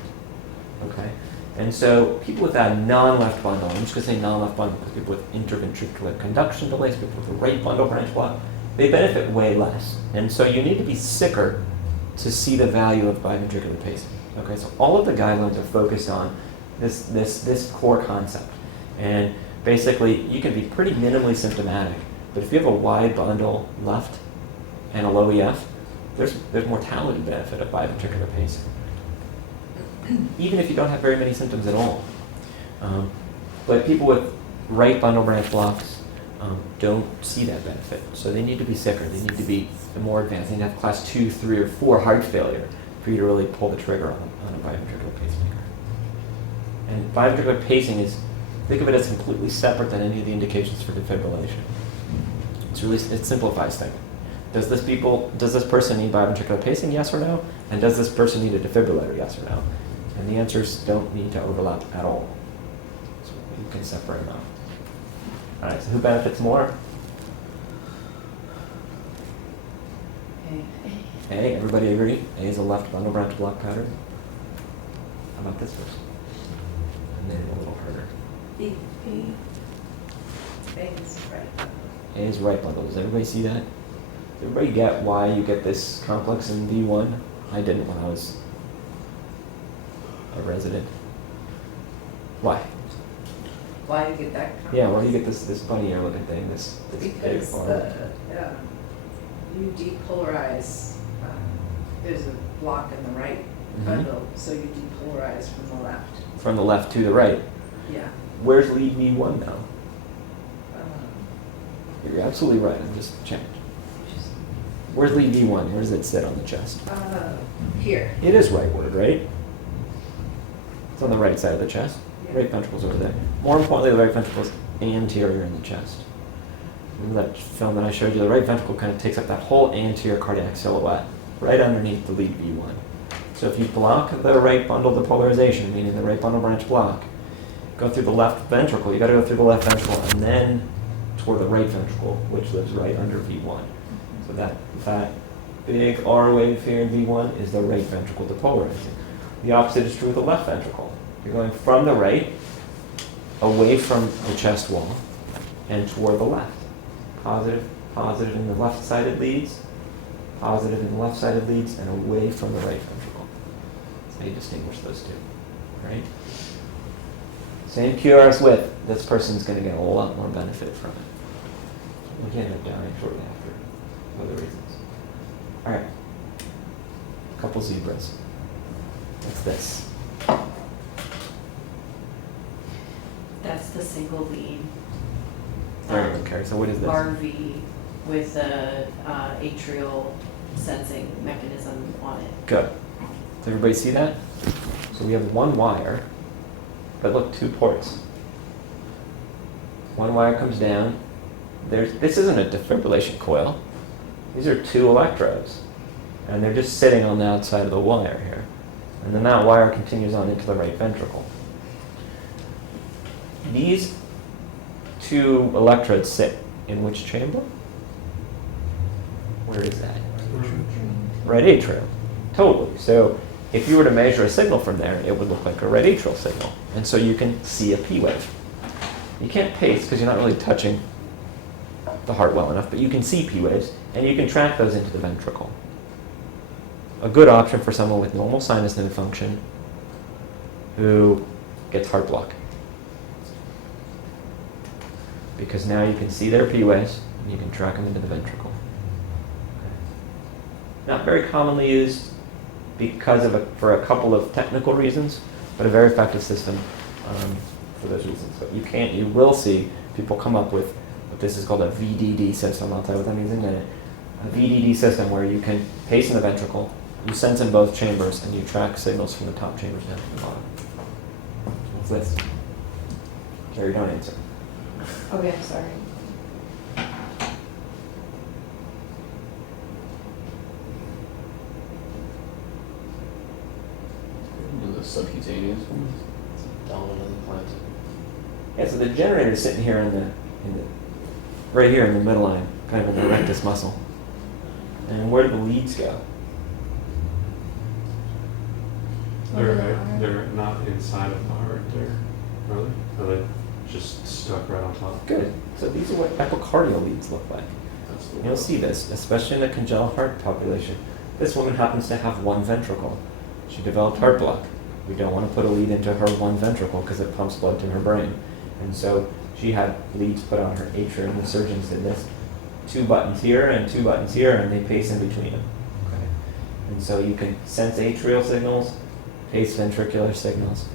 Okay? And so people with that non-left bundle, I'm just going to say non-left bundle because people with interventricular conduction delays, people with a right bundle branch block, they benefit way less. And so you need to be sicker to see the value of biventricular pacing. Okay, so all of the guidelines are focused on this core concept. And basically, you can be pretty minimally symptomatic, but if you have a wide bundle left and a low EF, there's mortality benefit of biventricular pacing, even if you don't have very many symptoms at all. But people with right bundle branch blocks don't see that benefit, so they need to be sicker. They need to be more advanced. They need to have class 2, 3, or 4 heart failure for you to really pull the trigger on a biventricular pacemaker. And biventricular pacing is, think of it as completely separate than any of the indications for defibrillation. It simplifies things. Does this person need biventricular pacing, yes or no? And does this person need a defibrillator, yes or no? And the answers don't need to overlap at all. So you can separate them out. All right, so who benefits more? A, everybody agree? A is a left bundle branch block pattern. How about this person? And then a little harder. B. A is right. A is right bundle. Does everybody see that? Does everybody get why you get this complex in V1? I didn't when I was a resident. Why? Why do you get that? Yeah, why do you get this bunny ear looking thing, this big Because bar? you depolarize. There's a block in the right Mhm. bundle, so you depolarize from the left. From the left to the right. Yeah. Where's lead V1 now? Um, You're absolutely right, I'm just checking. Where's lead V1? Where does it sit on the chest? Here. It is rightward, right? It's on the right side of the chest. Yeah. Right ventricle's over there. More importantly, the right ventricle is anterior in the chest. Remember that film that I showed you? The right ventricle kind of takes up that whole anterior cardiac silhouette, right underneath the lead V1. So if you block the right bundle depolarization, meaning the right bundle branch block, go through the left ventricle, you gotta go through the left ventricle and then toward the right ventricle, which lives right under V1. So that big R wave here in V1 is the right ventricle depolarizing. The opposite is true with the left ventricle. You're going from the right, away from the chest wall, and toward the left. Positive, positive in the left-sided leads, positive in the left-sided leads, and away from the right ventricle. That's how you distinguish those two, right? Same QRS width, this person's going to get a lot more benefit from it. We can end up dying shortly after, for other reasons. All right, a couple zebras. What's this? That's the single lead. Okay, so what is this? RV with a atrial sensing mechanism on it. Good. Does everybody see that? So we have one wire, but look, 2 ports. One wire comes down. This isn't a defibrillation coil. These are 2 electrodes, and they're just sitting on the outside of the wire here. And then that wire continues on into the right ventricle. These 2 electrodes sit in which chamber? Where is that? Right atrium. Totally. So if you were to measure a signal from there, it would look like a right atrial signal. And so you can see a P wave. You can't pace because you're not really touching the heart well enough, but you can see P waves, and you can track those into the ventricle. A good option for someone with normal sinus node function who gets heart block. Because now you can see their P waves, and you can track them into the ventricle. Not very commonly used for a couple of technical reasons, but a very effective system for those reasons. But you will see people come up with what this is called a VDD system. I'll tell you what that means in a minute. A VDD system where you can pace in the ventricle, you sense in both chambers, and you track signals from the top chambers down to the bottom. What's this? Carrie, don't answer. Okay, I'm sorry. The subcutaneous ones. Dominant implanted. Yeah, so the generator is sitting here in the right here in the middle line, kind of in the rectus muscle. And where do the leads go? They're not inside of the heart there, really? Are they just stuck right on top? Good. So these are what epicardial leads look like. That's the You'll see this, especially in the congenital heart population. This woman happens to have one ventricle. She developed heart block. We don't want to put a lead into her one ventricle because it pumps blood to her brain. And so she had leads put on her atrium. The surgeons did this. 2 buttons here and 2 buttons here, and they pace in between them. Okay. And so you can sense atrial signals, pace ventricular signals,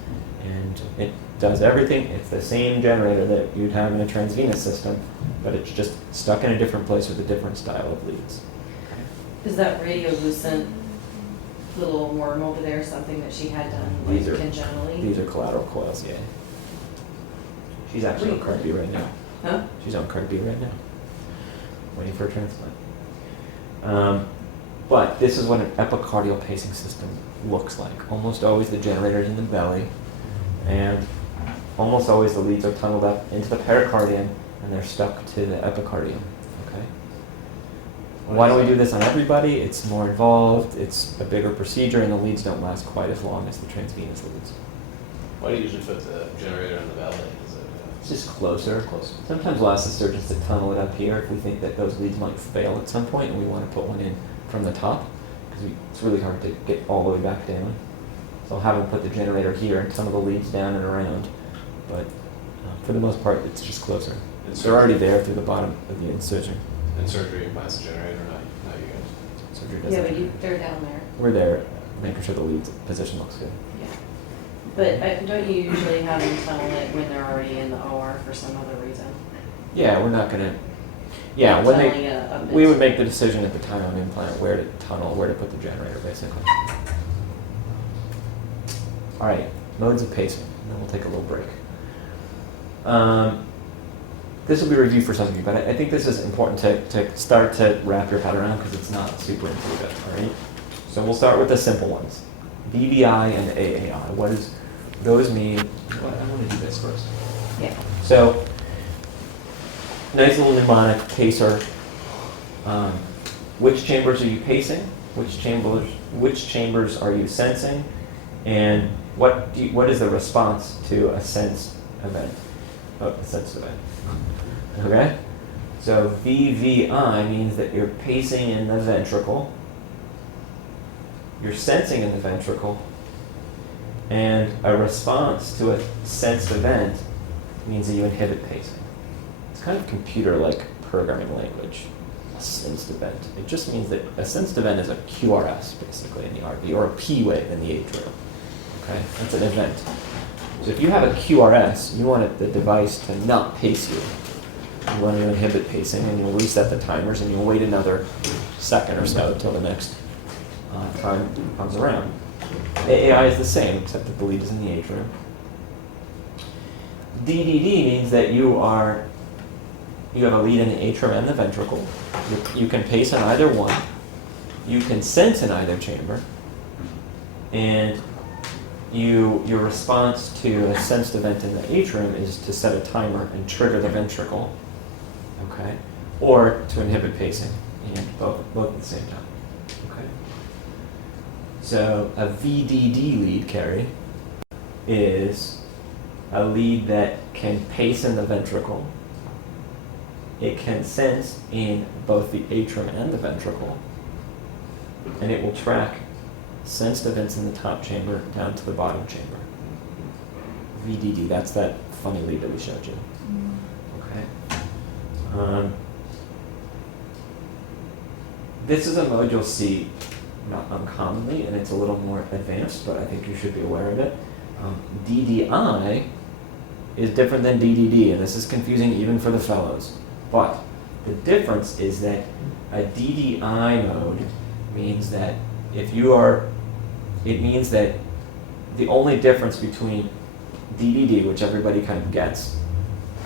and it does everything. It's the same generator that you'd have in a transvenous system, but it's just stuck in a different place with a different style of leads. Is that radiolucent little worm over there something that she had done like These are- congenitally? These are collateral coils, yeah. She's actually on Card B right now. Huh? She's on Card B right now, waiting for a transplant. But this is what an epicardial pacing system looks like. Almost always the generator's in the belly, and almost always the leads are tunneled up into the pericardium, and they're stuck to the epicardium. Okay. Why don't we do this on everybody? It's more involved. It's a bigger procedure, and the leads don't last quite as long as the transvenous leads. Why do you usually put the generator in the belly? Is it, It's just closer. Closer. Sometimes we'll ask the surgeons to tunnel it up here if we think that those leads might fail at some point, and we want to put one in from the top, because it's really hard to get all the way back down. So I'll have them put the generator here and tunnel the leads down and around, but for the most part, it's just closer. They're already there through the bottom of the incision. in surgery implants the generator, not you guys? Surgery does Yeah, it. but they're down there. We're there, making sure the lead position looks good. Yeah. But don't you usually have them tunnel it when they're already in the OR for some other reason? Yeah, we're not gonna. Yeah, Like when tunneling they, it up we would into- make the decision at the time of implant where to tunnel, where to put the generator, basically. All right, modes of pacing. And then we'll take a little break. This will be review for some of you, but I think this is important to start to wrap your head around because it's not super intuitive. All right. So we'll start with the simple ones: BVI and AAI. What does those mean? Well, I want to do this first. Yeah. So, nice little mnemonic pacer. Which chambers are you pacing? Which chambers are you sensing? And what is the response to a sensed event? Oh, a sensed event. Okay? So VVI means that you're pacing in the ventricle, you're sensing in the ventricle, and a response to a sensed event means that you inhibit pacing. It's kind of computer-like programming language, a sensed event. It just means that a sensed event is a QRS, basically, in the RV, or a P wave in the atrium. Okay? That's an event. So if you have a QRS, you want the device to not pace you. You want to inhibit pacing, and you'll reset the timers, and you'll wait another second or so until the next time comes around. AAI is the same, except that the lead is in the atrium. DDD means that you have a lead in the atrium and the ventricle. You can pace in either one. You can sense in either chamber. And your response to a sensed event in the atrium is to set a timer and trigger the ventricle, okay? Or to inhibit pacing, and both at the same time, okay? So a VDD lead, Carrie, is a lead that can pace in the ventricle. It can sense in both the atrium and the ventricle, and it will track sensed events in the top chamber down to the bottom chamber. VDD, that's that funny lead that we showed you. Okay. This is a mode you'll see not uncommonly, and it's a little more advanced, but I think you should be aware of it. DDI is different than DDD, and this is confusing even for the fellows. But the difference is that a DDI mode means that it means that the only difference between DDD, which everybody kind of gets,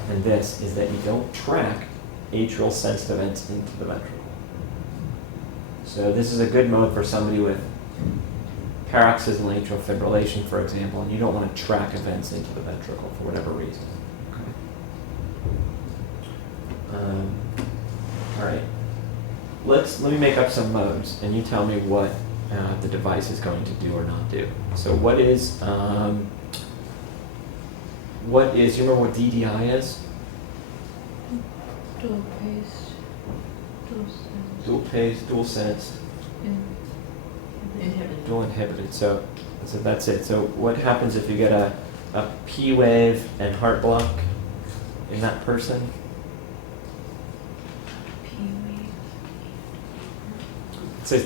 and this is that you don't track atrial sensed events into the ventricle. So this is a good mode for somebody with paroxysmal atrial fibrillation, for example, and you don't want to track events into the ventricle for whatever reason. Okay. All right. Let me make up some modes, and you tell me what the device is going to do or not do. So what is you remember what DDI is? Dual pace, dual sense. Dual pace, dual sensed, Inhibited. dual inhibited. So that's it. So what happens if you get a P wave and heart block in that person?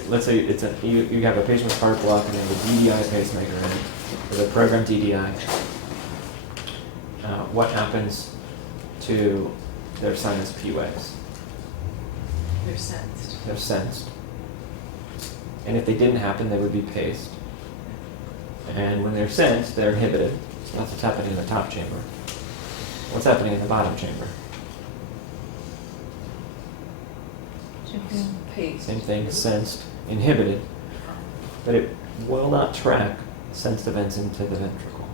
Let's say you have a patient with heart block and they have a DDI pacemaker in it, with a programmed DDI. What happens to their sinus P waves? They're sensed. They're sensed. And if they didn't happen, they would be paced. And when they're sensed, they're inhibited. So that's what's happening in the top chamber. What's happening in the bottom chamber? Pace. Same thing, sensed, inhibited, but it will not track sensed events into the ventricle.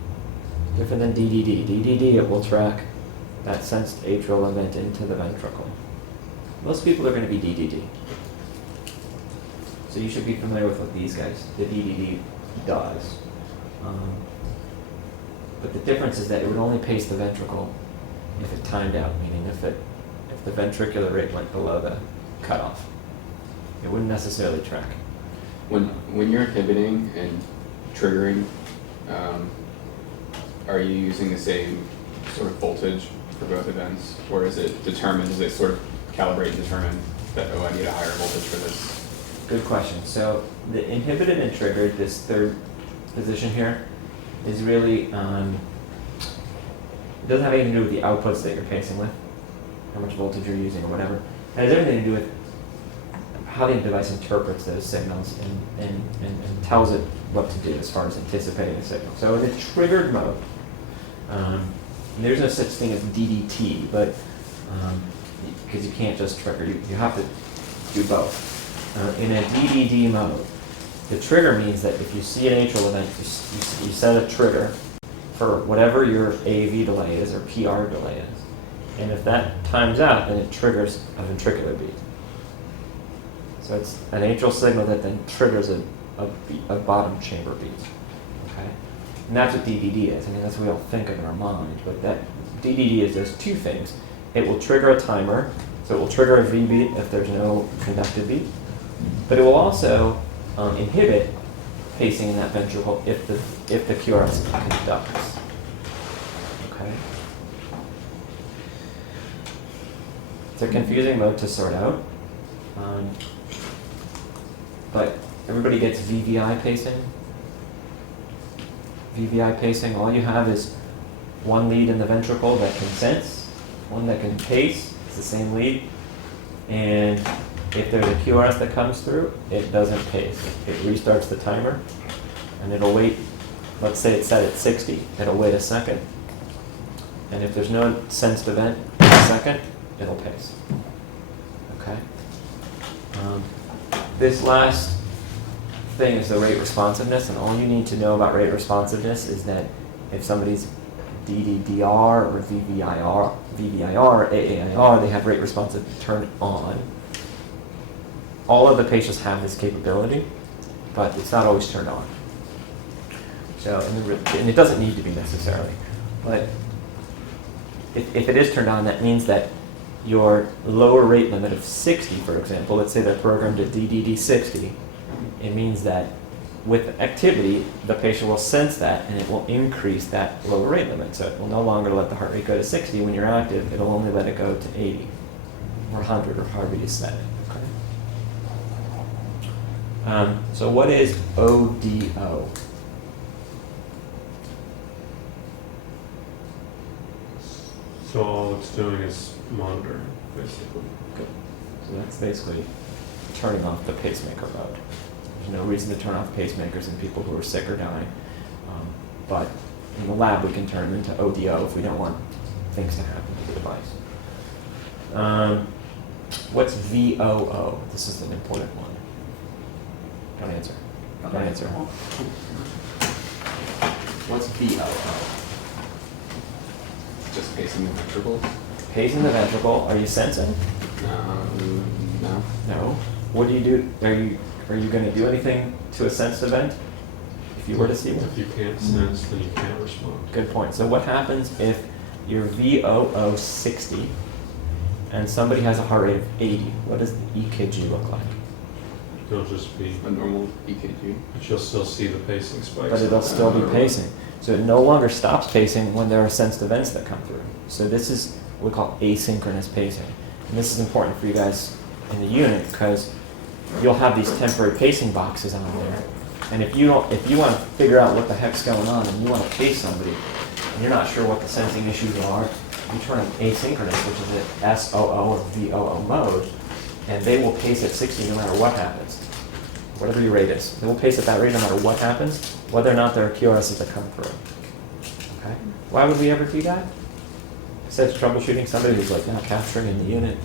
Different than DDD. DDD, it will track that sensed atrial event into the ventricle. Most people are going to be DDD. So you should be familiar with what these guys, the DDD does. But the difference is that it would only pace the ventricle if it timed out, meaning if the ventricular rate went below the cutoff. It wouldn't necessarily track. When you're inhibiting and triggering, are you using the same sort of voltage for both events, or is it determined? Does it sort of calibrate and determine that I need a higher voltage for this? Good question. So the inhibited and triggered, this third position here, is really it doesn't have anything to do with the outputs that you're pacing with, how much voltage you're using or whatever. It has everything to do with how the device interprets those signals and tells it what to do as far as anticipating a signal. So in a triggered mode, there's no such thing as DDT, but because you can't just trigger, you have to do both. In a DDD mode, the trigger means that if you see an atrial event, you set a trigger for whatever your AV delay is or PR delay is. And if that times out, then it triggers a ventricular beat. So it's an atrial signal that then triggers a bottom chamber beat. Okay? And that's what DDD is. I mean, that's what we all think of in our mind. But that DDD is there's two things. It will trigger a timer, so it will trigger a V beat if there's no conductive beat. But it will also inhibit pacing in that ventricle if the QRS conducts. Okay? It's a confusing mode to sort out. But everybody gets VVI pacing. VVI pacing, all you have is one lead in the ventricle that can sense, one that can pace, it's the same lead, and if there's a QRS that comes through, it doesn't pace. It restarts the timer, and it'll wait, let's say it's set at 60, it'll wait a second, and if there's no sensed event in a second, it'll pace. Okay? This last thing is the rate responsiveness, and all you need to know about rate responsiveness is that if somebody's DDDR or VVIR, AAIR, they have rate responsive turned on. All of the patients have this capability, but it's not always turned on. So, and it doesn't need to be necessarily, but if it is turned on, that means that your lower rate limit of 60, for example, let's say they're programmed at DDD 60, it means that with activity, the patient will sense that and it will increase that lower rate limit. So it will no longer let the heart rate go to 60 when you're active, it'll only let it go to 80 or 100 or however you set it. Okay? So what is ODO? So all it's doing is monitoring, basically. Good. So that's basically turning off the pacemaker mode. There's no reason to turn off pacemakers in people who are sick or dying. But in the lab, we can turn them into ODO if we don't want things to happen to the device. What's VOO? This is an important one. Don't answer. Don't answer. What's VOO? Just pacing the ventricles? Pacing the ventricle. Are you sensing? No. No. What do you do? Are you going to do anything to a sensed event if you were to see one? If you can't sense, then you can't respond. Good point. So what happens if your VOO 60 and somebody has a heart rate of 80? What does the EKG look like? It'll just be, A normal EKG. but you'll still see the pacing spikes. But it'll still be pacing. So it no longer stops pacing when there are sensed events that come through. So this is what we call asynchronous pacing. And this is important for you guys in the unit because you'll have these temporary pacing boxes on there. And if you want to figure out what the heck's going on and you want to pace somebody and you're not sure what the sensing issues are, you turn them asynchronous, which is at SOO or VOO mode, and they will pace at 60 no matter what happens. Whatever your rate is. They will pace at that rate no matter what happens, whether or not there are QRSs that come through. Okay? Why would we ever do that? Besides troubleshooting somebody who's like not capturing in the unit.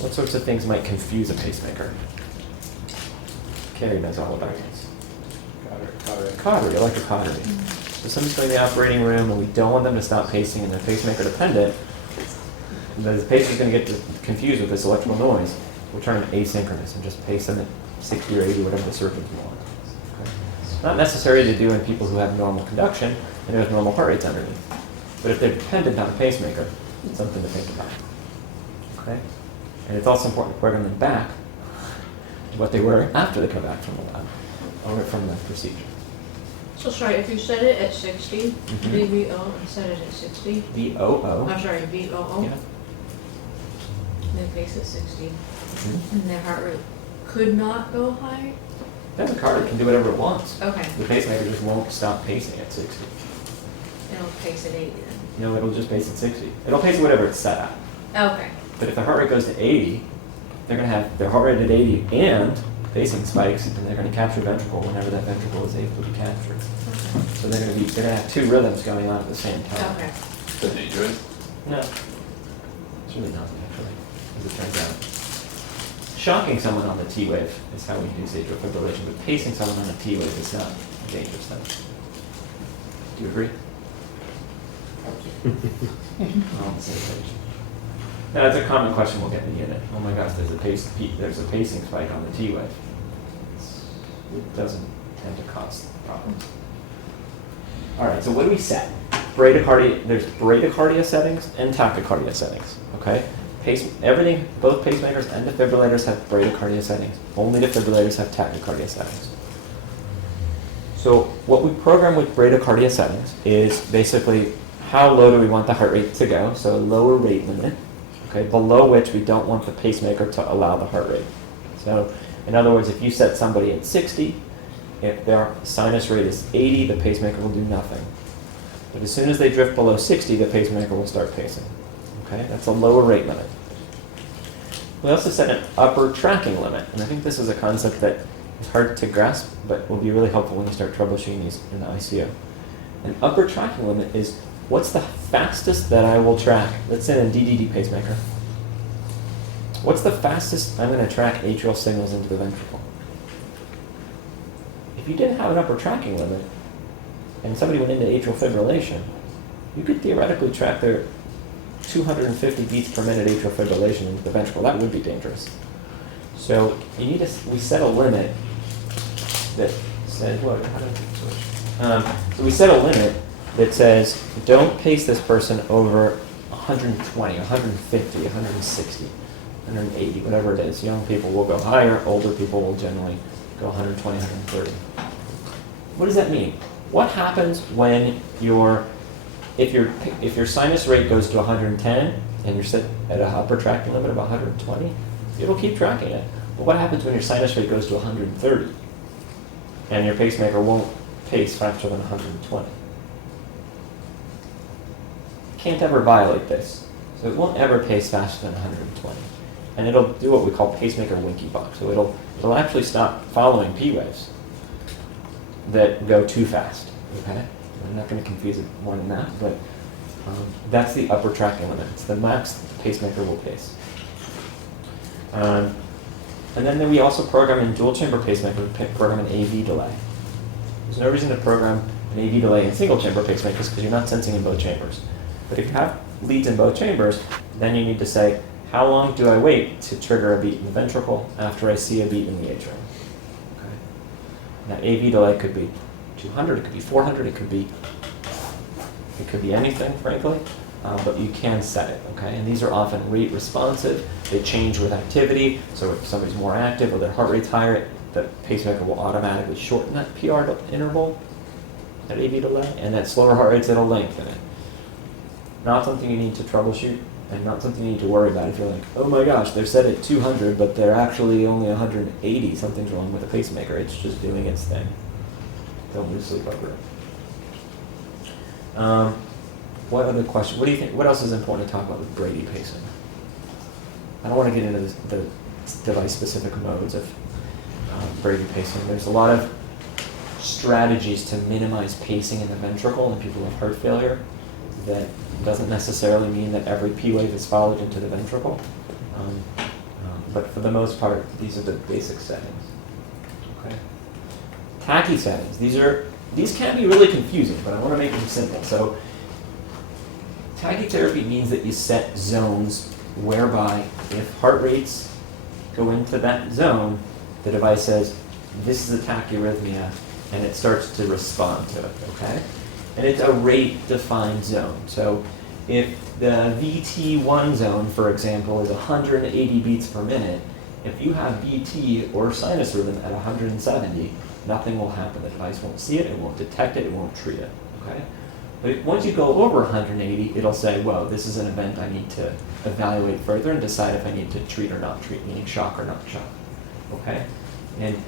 What sorts of things might confuse a pacemaker? Carrie knows all about this. Cautery, electric cautery. So somebody's going to the operating room and we don't want them to stop pacing and they're pacemaker dependent. The patient's going to get confused with this electrical noise. We'll turn them asynchronous and just pace them at 60 or 80, whatever the surgeons want. Okay? Not necessary to do in people who have normal conduction and there's normal heart rates underneath. But if they're dependent on a pacemaker, it's something to think about. Okay? And it's also important to program them back to what they were after they come back from the lab or from the procedure. So sorry, if you set it at 60, Mhm. VVO, and set it at 60, VOO. I'm sorry, VOO, Yeah. then pace at 60, Mhm. and their heart rate could not go higher? Then the card can do whatever it wants. Okay, The pacemaker just won't stop pacing at 60. it'll pace at 80 You know, it'll just pace at 60. It'll pace at whatever it's set at. then. Okay. But if the heart rate goes to 80, they're going to have their heart rate at 80 and pacing spikes, and they're going to capture ventricle whenever that ventricle is able to be captured. So they're going to have two rhythms going on at the same time. Okay. Is that dangerous? No, it's really not actually, as it turns out. Shocking someone on the T wave is how we induce atrial fibrillation, but pacing someone on a T wave is not a dangerous thing. Do you agree? We're on the same page. Now, that's a common question we'll get in the unit. Oh my gosh, there's a pacing spike on the T wave. It doesn't tend to cause problems. All right, so what do we set? Bradycardia. There's bradycardia settings and tachycardia settings. Okay, everything. Both pacemakers and defibrillators have bradycardia settings. Only defibrillators have tachycardia settings. So what we program with bradycardia settings is basically how low do we want the heart rate to go? So a lower rate limit. Okay, below which we don't want the pacemaker to allow the heart rate. So, in other words, if you set somebody at 60, if their sinus rate is 80, the pacemaker will do nothing. But as soon as they drift below 60, the pacemaker will start pacing. Okay, that's a lower rate limit. We also set an upper tracking limit, and I think this is a concept that is hard to grasp, but will be really helpful when you start troubleshooting these in the ICU. An upper tracking limit is what's the fastest that I will track? Let's say a DDD pacemaker. What's the fastest I'm going to track atrial signals into the ventricle? If you didn't have an upper tracking limit, and somebody went into atrial fibrillation, you could theoretically track their 250 beats per minute atrial fibrillation into the ventricle. That would be dangerous. So you need we set a limit that says, what? How do I switch? So we set a limit that says, don't pace this person over 120, 150, 160, 180, whatever it is. Young people will go higher, older people will generally go 120, 130. What does that mean? What happens when if your sinus rate goes to 110 and you're set at an upper tracking limit of 120, it'll keep tracking it. But what happens when your sinus rate goes to 130 and your pacemaker won't pace faster than 120? Can't ever violate this. So it won't ever pace faster than 120. And it'll do what we call pacemaker winky box. So it'll actually stop following P waves that go too fast. Okay? I'm not going to confuse it more than that, but that's the upper tracking limit. It's the max the pacemaker will pace. And then we also program in dual chamber pacemaker, we program an AV delay. There's no reason to program an AV delay in single chamber pacemakers because you're not sensing in both chambers. But if you have leads in both chambers, then you need to say, how long do I wait to trigger a beat in the ventricle after I see a beat in the atrium? Okay. That AV delay could be 200, it could be 400, it could be anything, frankly, but you can set it, okay? And these are often rate responsive. They change with activity, so if somebody's more active or their heart rate's higher, the pacemaker will automatically shorten that PR interval, that AV delay, and at slower heart rates, it'll lengthen it. Not something you need to troubleshoot, and not something you need to worry about if you're like, oh my gosh, they're set at 200, but they're actually only 180. Something's wrong with the pacemaker. It's just doing its thing. Don't lose sleep over it. What other question? What do you think? What else is important to talk about with Brady pacing? I don't want to get into the device-specific modes of Brady pacing. There's a lot of strategies to minimize pacing in the ventricle in people with heart failure. That doesn't necessarily mean that every P wave is followed into the ventricle, but for the most part, these are the basic settings. Okay. Tachy settings. These can be really confusing, but I want to make them simple. So, tachy-therapy means that you set zones whereby if heart rates go into that zone, the device says, this is a tachyarrhythmia, and it starts to respond to it, okay? And it's a rate-defined zone. So if the VT1 zone, for example, is 180 beats per minute, if you have VT or sinus rhythm at 170, nothing will happen. The device won't see it, it won't detect it, it won't treat it, okay? But once you go over 180, it'll say, well, this is an event I need to evaluate further and decide if I need to treat or not treat, meaning shock or not shock, okay? And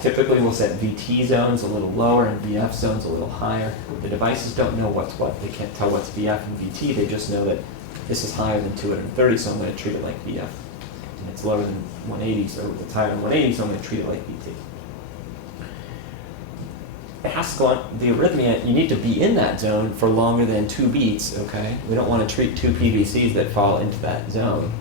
typically we'll set VT zones a little lower and VF zones a little higher. The devices don't know what's what. They can't tell what's VF and VT. They just know that this is higher than 230, so I'm going to treat it like VF. And it's lower than 180, so it's higher than 180, so I'm going to treat it like VT. It has to go on the arrhythmia. You need to be in that zone for longer than 2 beats, okay? We don't want to treat 2 PVCs that fall into that zone.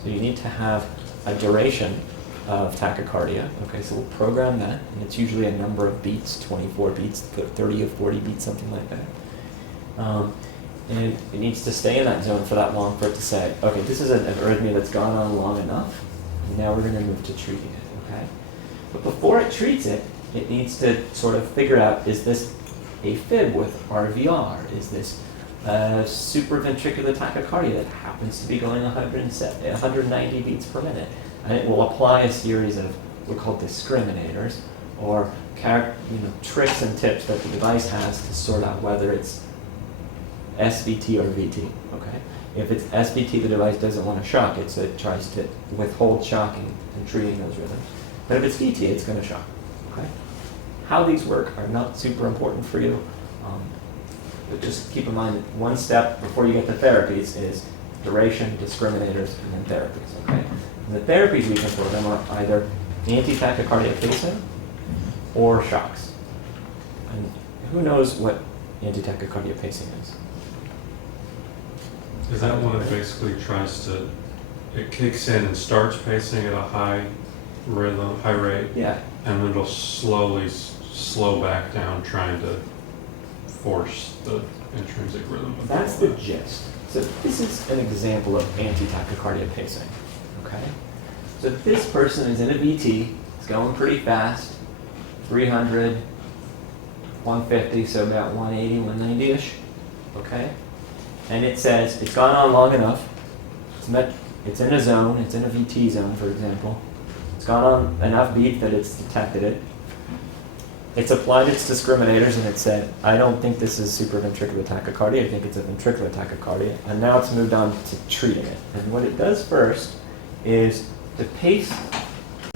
So you need to have a duration of tachycardia. Okay, so we'll program that, and it's usually a number of beats, 24 beats, 30 or 40 beats, something like that. And it needs to stay in that zone for that long for it to say, okay, this is an arrhythmia that's gone on long enough, and now we're going to move to treating it, okay? But before it treats it, it needs to sort of figure out, is this a fib with RVR? Is this supraventricular tachycardia that happens to be going 190 beats per minute? And it will apply a series of what are called discriminators, or tricks and tips that the device has to sort out whether it's SVT or VT. Okay, if it's SVT, the device doesn't want to shock it, so it tries to withhold shocking and treating those rhythms. But if it's VT, it's going to shock. Okay, how these work are not super important for you, but just keep in mind that one step before you get to therapies is duration, discriminators, and then therapies. Okay. The therapies we can program are either anti-tachycardia pacing or shocks. And who knows what anti-tachycardia pacing is? Is that one that basically tries to, it kicks in and starts pacing at a high rhythm, high rate? Yeah. And then it'll slowly slow back down, trying to force the intrinsic rhythm. That's the gist. So this is an example of anti-tachycardia pacing. Okay? So this person is in a VT, it's going pretty fast, 300, 150, so about 180, 190-ish. Okay? And it says it's gone on long enough, it's in a zone, it's in a VT zone, for example. It's gone on enough beat that it's detected it. It's applied its discriminators and it said, I don't think this is supraventricular tachycardia, I think it's a ventricular tachycardia. And now it's moved on to treating it. And what it does first is to pace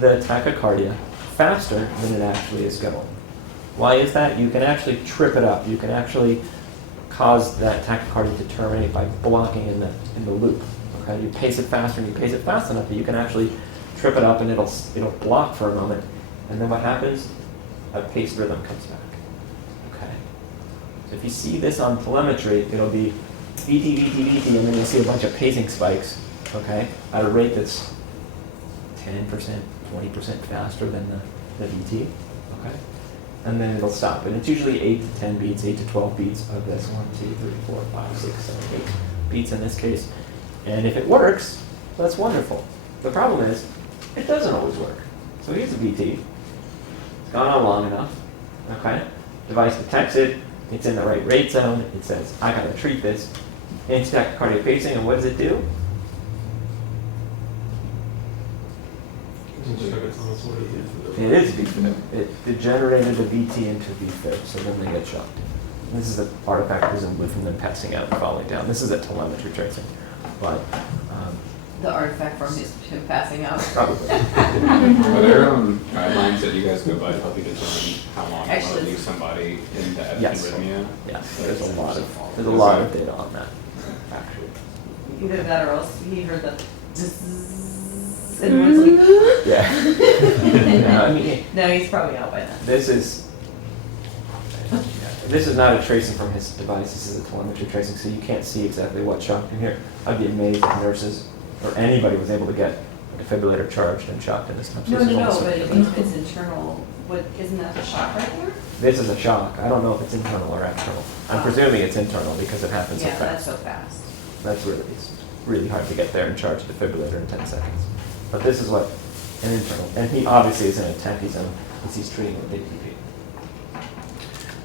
the tachycardia faster than it actually is going. Why is that? You can actually trip it up. You can actually cause that tachycardia to terminate by blocking in the loop. Okay, you pace it faster and you pace it fast enough that you can actually trip it up and it'll block for a moment, and then what happens? A paced rhythm comes back. Okay. So if you see this on telemetry, it'll be VT, VT, VT, and then you'll see a bunch of pacing spikes. Okay, at a rate that's 10%, 20% faster than the VT. Okay, and then it'll stop, and it's usually 8 to 10 beats, 8 to 12 beats of this 1, 2, 3, 4, 5, 6, 7, 8 beats in this case. And if it works, that's wonderful. The problem is, it doesn't always work. So here's a VT. It's gone on long enough. Okay? Device detects it. It's in the right rate zone. It says, I gotta treat this. Anti-tachycardia pacing, and what does it do? It is VFib. It degenerated a VT into VFib, so then they get shocked. This is an artifact presumably from them passing out and falling down. This is a telemetry tracing, but The artifact from him passing out. probably. Are there guidelines that you guys go by to help you determine how long you want Actually, to leave somebody in that Yes. arrhythmia? Yes, there's a lot of data on that, actually. Either that or else he heard the zzz, and was like, Yeah. No, I mean, no, he's probably out by then. this is not a tracing from his device. This is a telemetry tracing, so you can't see exactly what shocked him here. I'd be amazed if nurses or anybody was able to get a defibrillator charged and shocked in this time. So No, this is no, no, also- but if it's internal, isn't that the shock right there? This is a shock. I don't know if it's internal or external. I'm presuming it's internal because it happens so Yeah, that's fast. so fast. It's really hard to get there and charge a defibrillator in 10 seconds. But this is what an internal, and he obviously is in a tachy zone because he's treating with ATP.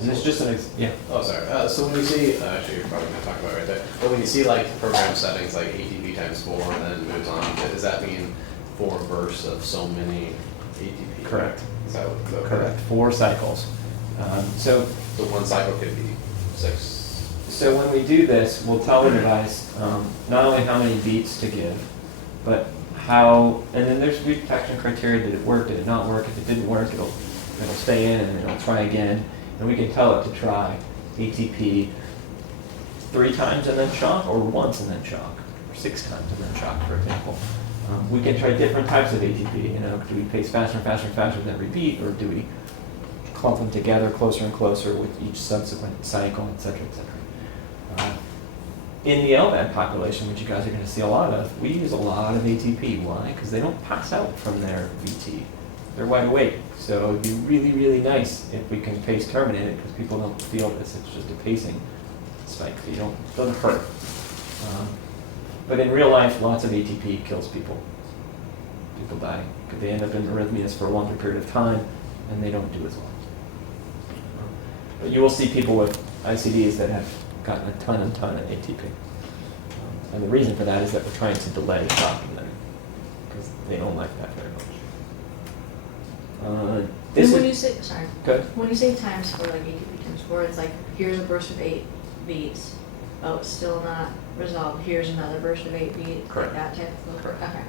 And it's just yeah. Oh, sorry. So when you see, actually you're probably going to talk about it right there, but when you see like program settings like ATP times 4 and then it moves on, does that mean 4 bursts of so many ATP? Correct. Is that what? Correct. 4 cycles. So one cycle could be 6. So when we do this, we'll tell the device not only how many beats to give, but how, and then there's redetection criteria. Did it work? Did it not work? If it didn't work, it'll stay in and then it'll try again. And we can tell it to try ATP 3 times and then shock, or once and then shock, or 6 times and then shock, for example. We can try different types of ATP. You know, do we pace faster and faster and faster with every beat, or do we clump them together closer and closer with each subsequent cycle, et cetera, et cetera. In the LVAD population, which you guys are going to see a lot of, we use a lot of ATP. Why? Because they don't pass out from their VT. They're wide awake. So it would be really, really nice if we can pace terminate it because people don't feel this. It's just a pacing spike. So it doesn't hurt. But in real life, lots of ATP kills people. People die. They end up in arrhythmias for a longer period of time, and they don't do as well. But you will see people with ICDs that have gotten a ton of ATP. And the reason for that is that we're trying to delay shocking them because they don't like that very much. And when you say, sorry, Good. when you say times 4, like ATP times 4, it's like, here's a burst of 8 beats. Oh, it's still not resolved. Here's another burst of 8 beats. Correct. Like that type of, Correct. okay.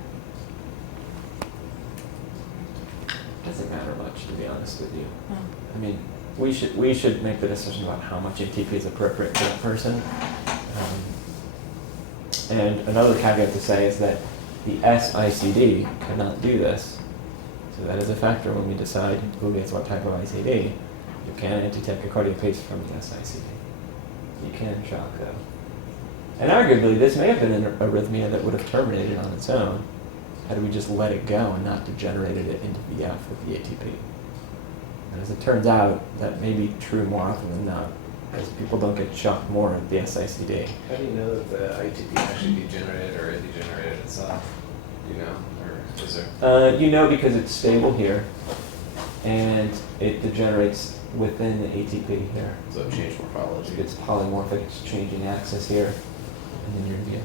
Doesn't matter much, to be honest with you. Oh. I mean, we should make the decision about how much ATP is appropriate for that person. And another caveat to say is that the SICD cannot do this. So that is a factor when we decide who gets what type of ICD. You can anti-tachycardia pace from the SICD. You can shock though. And arguably, this may have been an arrhythmia that would have terminated on its own had we just let it go and not degenerated it into VF with the ATP. And as it turns out, that may be true more often than not, because people don't get shocked more at the SICD. How do you know that the ITP actually degenerated or it degenerated itself? Do you know? Or is there? You know because it's stable here, and it degenerates within the ATP here. So it changed morphology. It's polymorphic, it's changing axis here, and then you're in VF.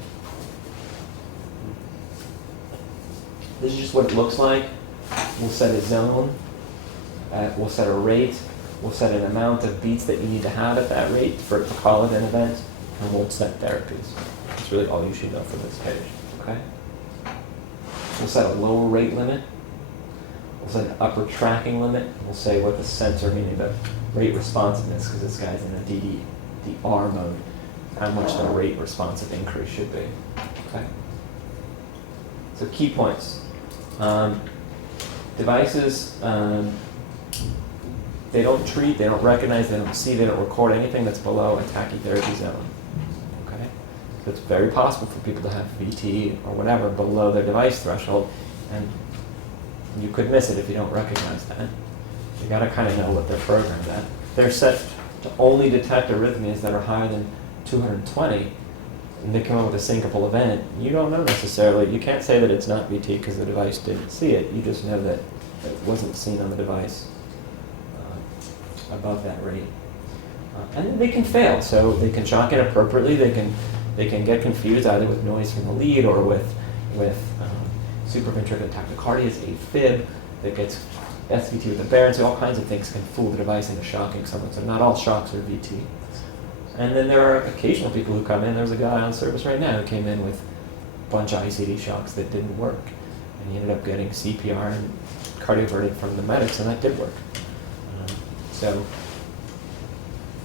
This is just what it looks like. We'll set a zone, we'll set a rate, we'll set an amount of beats that you need to have at that rate for it to call it an event, and we'll set therapies. That's really all you should know for this page, okay? We'll set a lower rate limit. We'll set an upper tracking limit. We'll say what the sensor, meaning the rate responsiveness, because this guy's in a DDR mode, how much the rate responsive increase should be. Okay. So key points. Devices, they don't treat, they don't recognize, they don't see, they don't record anything that's below a tachy-therapy zone. Okay? So it's very possible for people to have VT or whatever below their device threshold, and you could miss it if you don't recognize that. You gotta kind of know what they're programmed at. They're set to only detect arrhythmias that are higher than 220, and they come up with a syncopal event. You don't know necessarily, you can't say that it's not VT because the device didn't see it. You just know that it wasn't seen on the device above that rate. And they can fail, so they can shock inappropriately, they can get confused either with noise from the lead or with supraventricular tachycardia is AFib that gets SVT with the Baron, so all kinds of things can fool the device into shocking someone, so not all shocks are VT. And then there are occasional people who come in, there's a guy on service right now who came in with a bunch of ICD shocks that didn't work, and he ended up getting CPR and Cardioverted from the medics, and that did work. So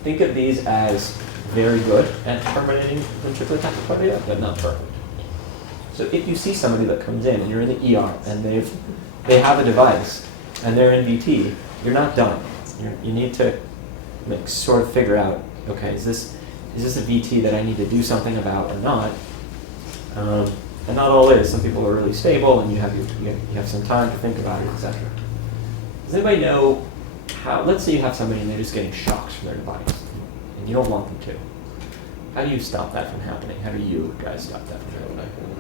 think of these as very good at terminating ventricular tachycardia, but not perfect. So if you see somebody that comes in and you're in the ER and they have a device and they're in VT, you're not done. You need to sort of figure out, okay, is this a VT that I need to do something about or not? And not all is. Some people are really stable and you have some time to think about it, etc. Does anybody know how, let's say you have somebody and they're just getting shocks from their device and you don't want them to. How do you stop that from happening? How do you guys stop that from happening?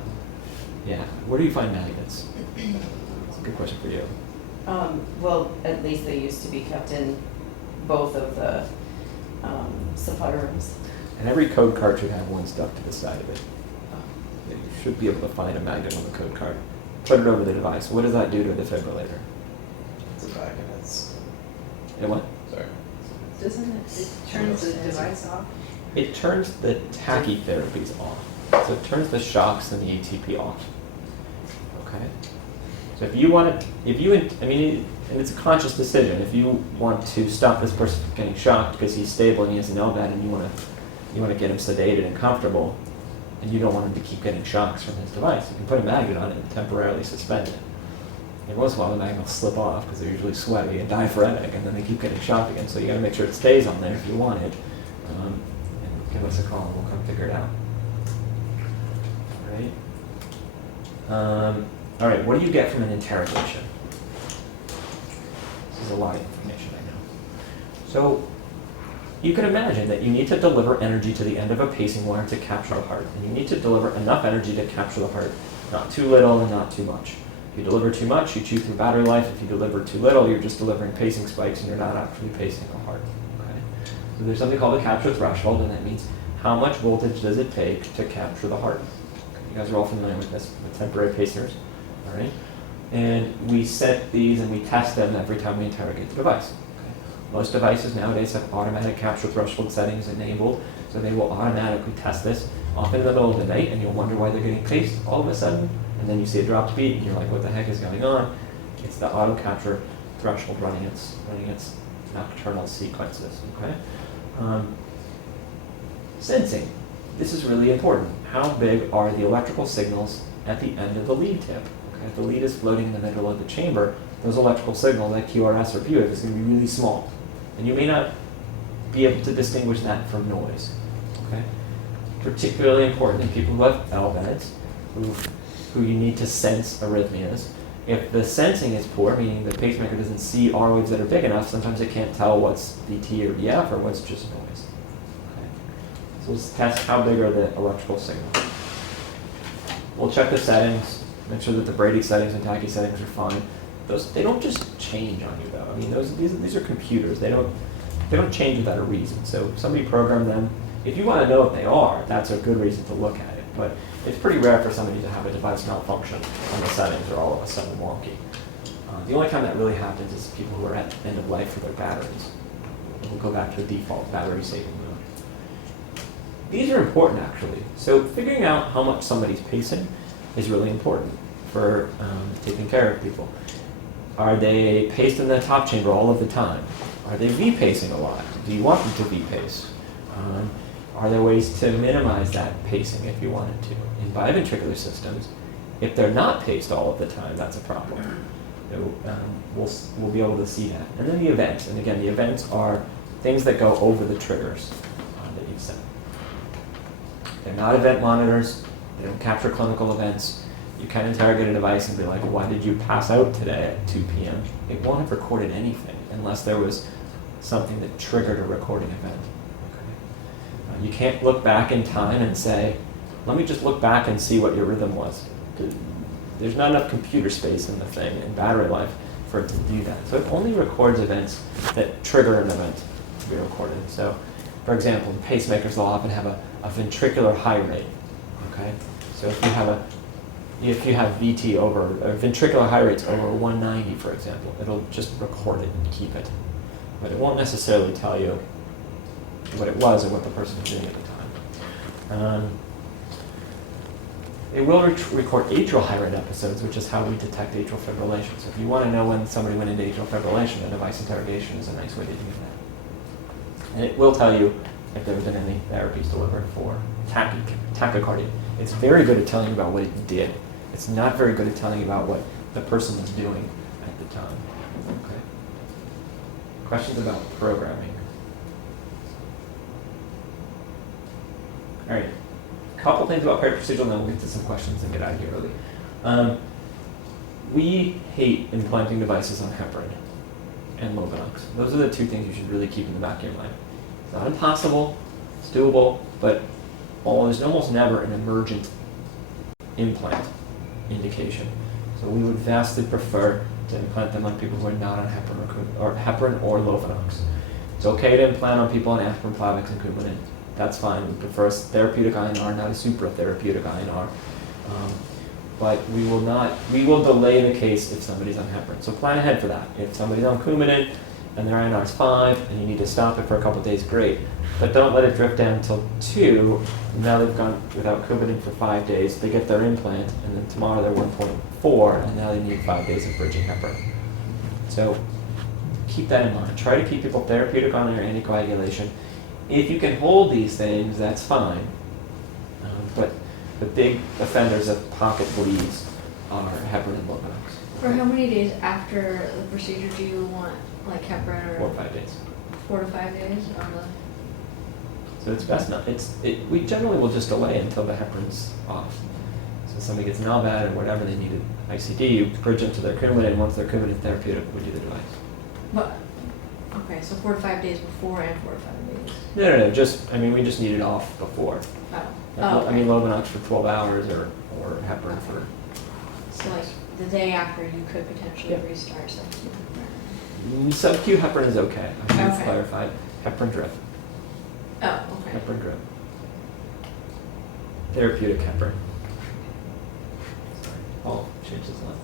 Yeah, where do you find magnets? That's a good question for you. Well, at least they used to be kept in both of the supply rooms. And every code card should have one stuck to the side of it. You should be able to find a magnet on the code card. Put it over the device. What does that do to the defibrillator? It's a back and it's, It what? sorry. Doesn't it turn the device off? It turns the tachy-therapies off. So it turns the shocks and the ATP off. Okay? So if you want to, and it's a conscious decision. If you want to stop this person from getting shocked because he's stable and he has an LVAD and you want to get him sedated and comfortable, and you don't want him to keep getting shocks from his device, you can put a magnet on it and temporarily suspend it. Every once in a while the magnet will slip off because they're usually sweaty and diaphoretic, and then they keep getting shocked again. So you got to make sure it stays on there if you want it. And give us a call and we'll come figure it out. All right, what do you get from an interrogation? This is a lot of information, I know. So you can imagine that you need to deliver energy to the end of a pacing wire to capture the heart. And you need to deliver enough energy to capture the heart, not too little and not too much. If you deliver too much, you chew through battery life. If you deliver too little, you're just delivering pacing spikes and you're not actually pacing the heart. Okay? So there's something called the capture threshold, and that means how much voltage does it take to capture the heart. You guys are all familiar with this, with temporary pacers, all right? And we set these and we test them every time we interrogate the device. Okay? Most devices nowadays have automatic capture threshold settings enabled, so they will automatically test this, often in the middle of the night, and you'll wonder why they're getting paced all of a sudden, and then you see a dropped beat, and you're like, what the heck is going on? It's the auto capture threshold running its nocturnal sequences, okay? Sensing. This is really important. How big are the electrical signals at the end of the lead tip? Okay, if the lead is floating in the middle of the chamber, those electrical signals like QRS or PUF is going to be really small. And you may not be able to distinguish that from noise. Okay? Particularly important in people who have LVADs, who you need to sense arrhythmias. If the sensing is poor, meaning the pacemaker doesn't see R waves that are big enough, sometimes it can't tell what's VT or VF or what's just noise. So let's test how big are the electrical signals. We'll check the settings, make sure that the Brady settings and tachy settings are fine. They don't just change on you though. I mean, these are computers. They don't change without a reason. So if somebody programmed them, if you want to know what they are, that's a good reason to look at it. But it's pretty rare for somebody to have a device malfunction and the settings are all of a sudden wonky. The only time that really happens is people who are at end of life for their batteries. We'll go back to the default battery saving mode. These are important actually. So figuring out how much somebody's pacing is really important for taking care of people. Are they paced in the top chamber all of the time? Are they V-pacing a lot? Do you want them to V-pace? Are there ways to minimize that pacing if you wanted to? In biventricular systems, if they're not paced all of the time, that's a problem. So, we'll be able to see that. And then the events, and again, the events are things that go over the triggers that you've set. They're not event monitors. They don't capture clinical events. You can interrogate a device and be like, why did you pass out today at 2 p.m.? It won't have recorded anything unless there was something that triggered a recording event. Okay? You can't look back in time and say, let me just look back and see what your rhythm was. There's not enough computer space in the thing and battery life for it to do that. So it only records events that trigger an event to be recorded. So, for example, pacemakers will often have a ventricular high rate. Okay, so if you have VT over, or ventricular high rates over 190, for example, it'll just record it and keep it, but it won't necessarily tell you what it was or what the person was doing at the time. It will record atrial high rate episodes, which is how we detect atrial fibrillation. So if you want to know when somebody went into atrial fibrillation, a device interrogation is a nice way to do that. And it will tell you if there have been any therapies delivered for tachycardia. It's very good at telling you about what it did. It's not very good at telling you about what the person was doing at the time. Okay. Questions about programming? All right. Couple things about periprocedural, and then we'll get to some questions and get out of here early. We hate implanting devices on heparin and Lovenox. Those are the two things you should really keep in the back of your mind. It's not impossible, it's doable, but there's almost never an emergent implant indication. So we would vastly prefer to implant them on people who are not on heparin or Lovenox. It's okay to implant on people on aspirin, Plavix, and Coumadin. That's fine. We prefer a therapeutic INR, not a supra-therapeutic INR. But we will delay the case if somebody's on heparin. So plan ahead for that. If somebody's on Coumadin and their INR is 5 and you need to stop it for a couple of days, great. But don't let it drift down until 2. Now they've gone without Coumadin for 5 days. They get their implant, and then tomorrow they're 1.4, and now they need 5 days of bridging heparin. So keep that in mind. Try to keep people therapeutic on their anticoagulation. If you can hold these things, that's fine. But the big offenders of pocket bleeds are heparin and Lovenox. For how many days after the procedure do you want like heparin or 4 or 5 days. 4 to 5 days on the? So it's best not. We generally will just delay until the heparin's off. So if somebody gets NALBAD or whatever they needed ICD, you bridge them to their Coumadin. Once their Coumadin therapeutic, we do the device. But okay, so 4 to 5 days before and 4 to 5 days. No. We just need it off before. Oh. I mean, Lovenox for 12 hours or heparin for. So like the day after you could potentially Yeah. restart subcutaneous. Sub-Q heparin is okay. I think it's Okay. clarified. Heparin drip. Oh, okay. Heparin drip. Therapeutic heparin. Sorry, I'll change this one.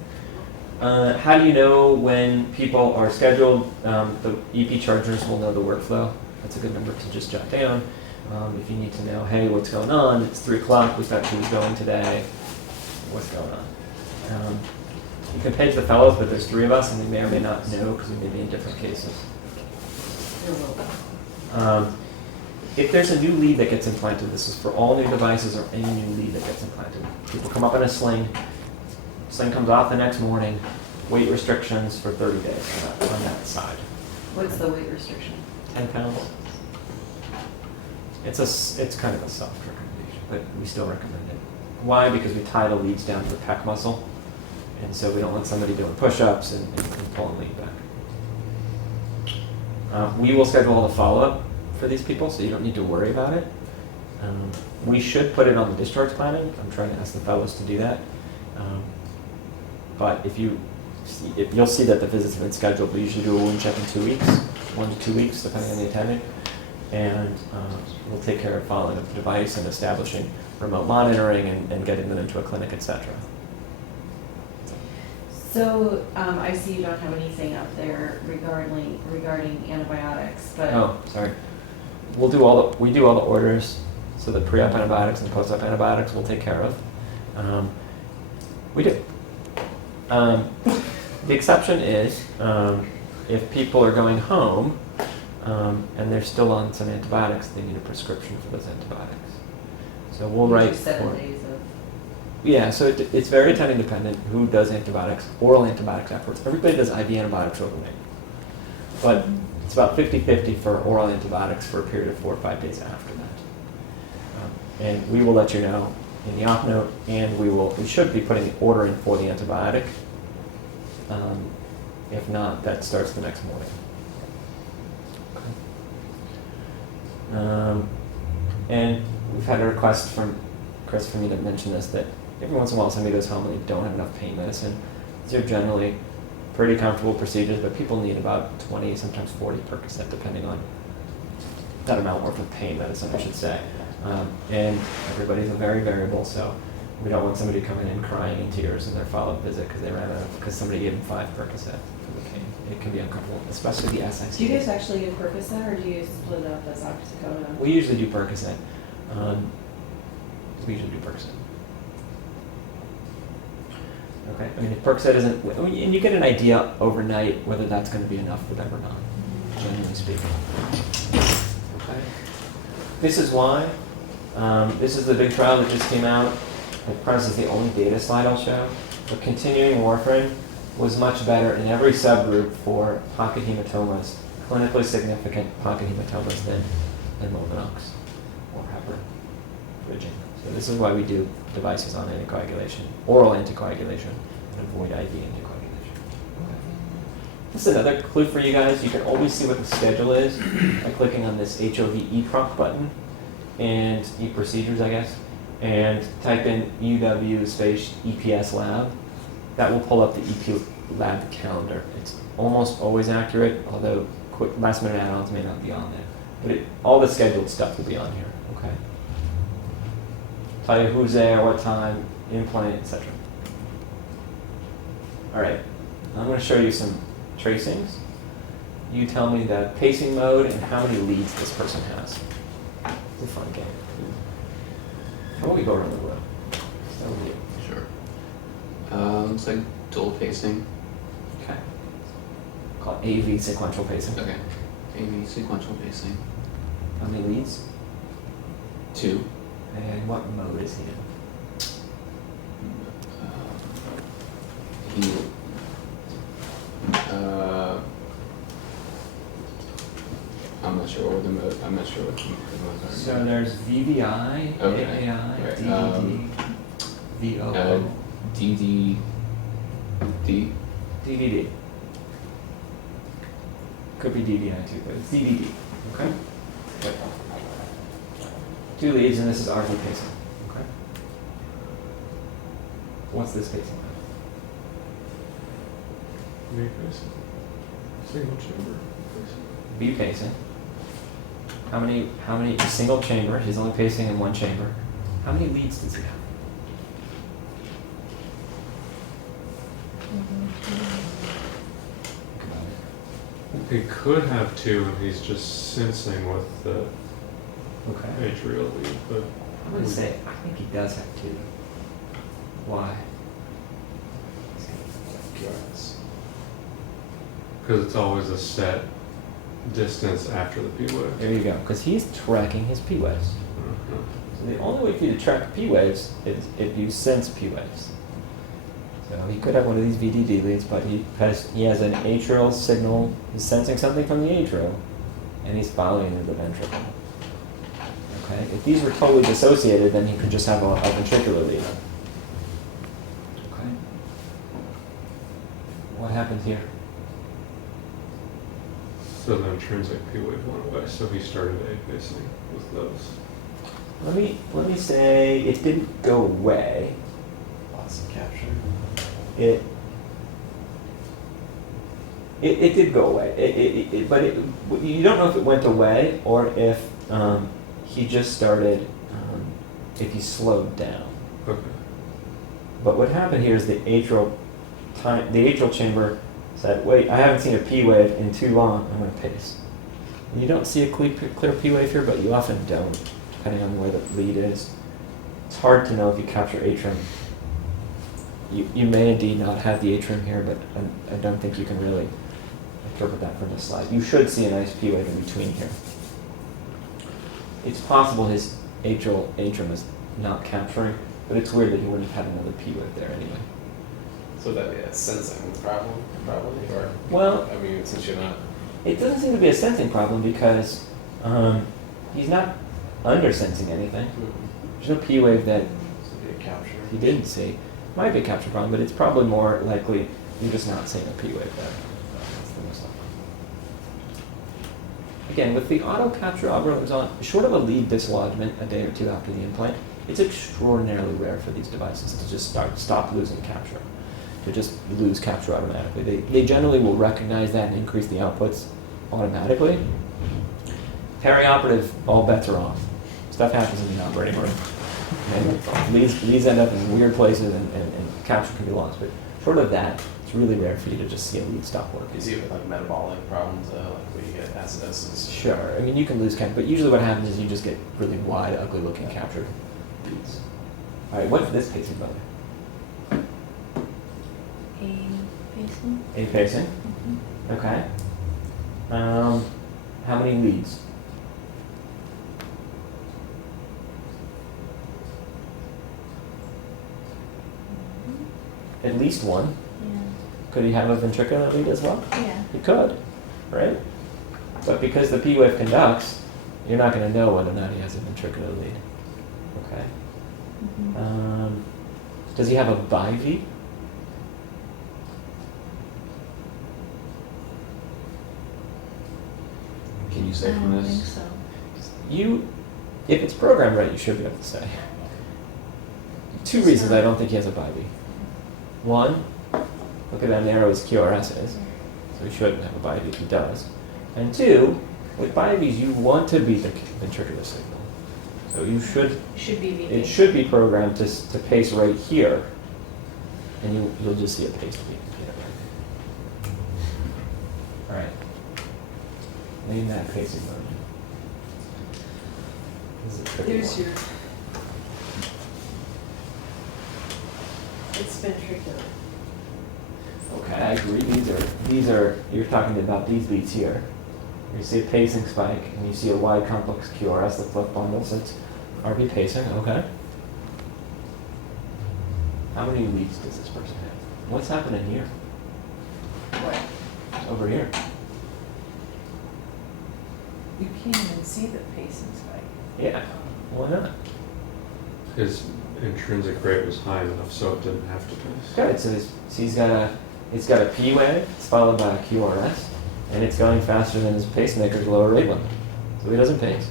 How do you know when people are scheduled? The EP chargers will know the workflow. That's a good number to just jot down. If you need to know, hey, what's going on? It's 3 o'clock. We thought she was going today. What's going on? You can page the fellows, but there's 3 of us, and we may or may not know because we may be in different cases. There will be. If there's a new lead that gets implanted, this is for all new devices or any new lead that gets implanted. People come up in a sling. Sling comes off the next morning. Weight restrictions for 30 days on that side. What's the weight restriction? 10 pounds. It's kind of a soft recommendation, but we still recommend it. Why? Because we tie the leads down to the pec muscle, and so we don't want somebody doing push-ups and pulling lead back. We will schedule all the follow-up for these people, so you don't need to worry about it. We should put it on the discharge planning. I'm trying to ask the fellows to do that. But if you'll see that the visits have been scheduled, we usually do a wound check in 2 weeks, 1 to 2 weeks, depending on the attending. And we'll take care of following up the device and establishing remote monitoring and getting them into a clinic, etc. So I see you don't have anything up there regarding antibiotics, but Oh, sorry. We do all the orders, so the pre-op antibiotics and post-op antibiotics we'll take care of. We do. The exception is if people are going home and they're still on some antibiotics, they need a prescription for those antibiotics. So we'll write Usually 7 for- days of. Yeah, so it's very time independent who does antibiotics, oral antibiotics afterwards. Everybody does IV antibiotics overnight. But it's about 50-50 for oral antibiotics for a period of 4 or 5 days after that. And we will let you know in the op note, and we should be putting the order in for the antibiotic. If not, that starts the next morning. And we've had a request from Chris for me to mention this, that every once in a while somebody goes home and they don't have enough pain medicine. These are generally pretty comfortable procedures, but people need about 20, sometimes 40 Percocet, depending on that amount worth of pain medicine, I should say. And everybody's very variable, so we don't want somebody coming in crying in tears in their follow-up visit because they ran out because somebody gave them 5 Percocet for the pain. It can be uncomfortable, especially the SICD. Do you guys actually give Percocet or do you split it up as oxycodone? We usually do Percocet. We usually do Percocet. Okay, I mean, if Percocet isn't, and you get an idea overnight whether that's going to be enough for them or not, generally speaking. Okay. This is why. This is the big trial that just came out. I promise this is the only data slide I'll show. But continuing warfarin was much better in every subgroup for pocket hematomas, clinically significant pocket hematomas than Lovenox or heparin. So this is why we do devices on anticoagulation, oral anticoagulation, and avoid IV anticoagulation. Okay. This is another clue for you guys. You can always see what the schedule is by clicking on this HOV eProc button and eProcedures, I guess, and type in UW space EPS lab. That will pull up the EP lab calendar. It's almost always accurate, although quick last minute add-ons may not be on there. But all the scheduled stuff will be on here, okay? Tell you who's there, what time, implant, etc. All right, I'm going to show you some tracings. You tell me the pacing mode and how many leads this person has. It's a fun game. How about we go around the room? Start with you. Sure. Looks like dual pacing. Okay. Call it AV sequential pacing. Okay. AV sequential pacing. How many leads? 2. And what mode is he in? He. I'm not sure what the mode. I'm not sure what the modes are. So there's VVI, Okay. AAI, Right, DDD, VOO, DDD. DVD. Could be DVI too, but it's DDD. Okay? Good. 2 leads, and this is RV pacing. Okay? What's this pacing like? V pacing. Single chamber pacing. B pacing. How many, single chamber, he's only pacing in one chamber. How many leads does he have? Think about it. He could have 2 and he's just sensing with the Okay. atrial lead, but I'm going to say, I think he does have 2. Why? curious. Because it's always a set distance after the P wave. There you go, because he's tracking his P waves. So the only way for you to track P waves is if you sense P waves. So he could have one of these VDD leads, but he has an atrial signal. He's sensing something from the atrial, and he's following the ventricle. Okay. If these were totally dissociated, then he could just have a ventricular lead. Okay. What happens here? So the intrinsic P wave went away, so he started A pacing with those. Let me say it didn't go away. Loss of capture. It did go away. But you don't know if it went away or if he just started, if he slowed down. Okay. But what happened here is the atrial chamber said, wait, I haven't seen a P wave in too long, I'm going to pace. And you don't see a clear P wave here, but you often don't, depending on where the lead is. It's hard to know if you capture atrium you may indeed not have the atrium here, but I don't think you can really interpret that from this slide. You should see a nice P wave in between here. It's possible his atrium is not capturing, but it's weird that he wouldn't have had another P wave there anyway. So would that be a sensing problem, probably, or? Well, I mean, since you're not. it doesn't seem to be a sensing problem because he's not undersensing anything. There's no P wave that So it'd be a capture. he didn't see. Might be a capture problem, but it's probably more likely you're just not seeing a P wave there. That's the most likely. Again, with the auto capture algorithms on, short of a lead dislodgement a day or two after the implant, it's extraordinarily rare for these devices to just stop losing capture, to just lose capture automatically. They generally will recognize that and increase the outputs automatically. Perioperative, all bets are off. Stuff happens in the operating room. And leads end up in weird places and capture can be lost. But short of that, it's really rare for you to just see a lead stop working. You see it with like metabolic problems, like where you get acidosis. Sure. I mean, you can lose capture, but usually what happens is you just get really wide, ugly-looking captured leads. All right, what's this pacing button? A pacing? A pacing. Mm-hmm. Okay. How many leads? At least one. Yeah. Could he have a ventricular lead as well? Yeah. He could, right? But because the P wave conducts, you're not going to know whether or not he has a ventricular lead. Okay. Mm-hmm. Does he have a biv? Can you I say from don't think this? so. If it's programmed right, you should be able to say. Two reasons I don't think he has a biv. One, look at how narrow his QRS is, so he shouldn't have a biv if he does. And two, with bivs, you want to beat the ventricular signal. So you should, Should be VP. it should be programmed to pace right here, and you'll just see a pace beat. All right. Name that pacing mode. This is a tricky There's one. your. It's ventricular. Okay, I agree. These are you're talking about these beats here. You see a pacing spike, and you see a wide complex QRS, the flip bundle, so it's RV pacing. Okay. How many leads does this person have? What's happening here? What? Over here. You can't even see the pacing spike. Yeah. Why not? His intrinsic rate was high enough, so it didn't have to pace. Good. So it's got a P wave, it's followed by a QRS, and it's going faster than his pacemaker's lower rate limit. So he doesn't pace.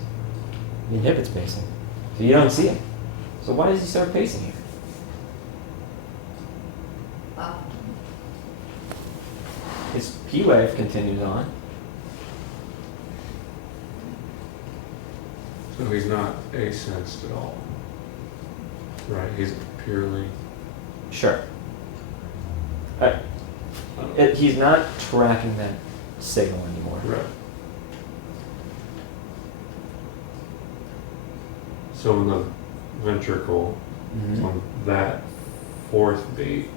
He inhibits pacing. So you don't see him. So why does he start pacing here? His P wave continues on. So he's not asensed at all. Right, he's purely. Sure. He's not tracking that signal anymore. Right. So in the ventricle, Mhm. on that fourth beat,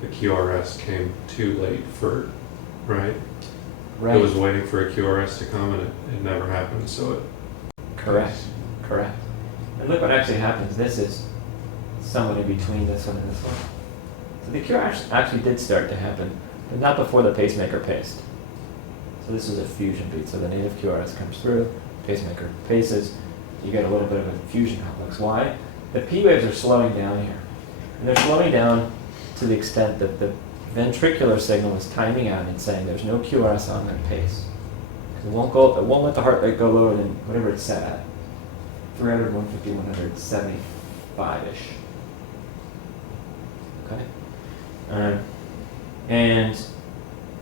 the QRS came too late for, right? Right. It was waiting for a QRS to come and it never happened, so it. Correct. Correct. And look what actually happens. This is somewhat in between this one and this one. So the cure actually did start to happen, but not before the pacemaker paced. So this is a fusion beat. So the native QRS comes through, pacemaker paces, you get a little bit of a fusion complex. Why? The P waves are slowing down here. And they're slowing down to the extent that the ventricular signal is timing out and saying there's no QRS on that pace. It won't let the heart rate go lower than whatever it's set at. 300, 150, 100, 75-ish. Okay?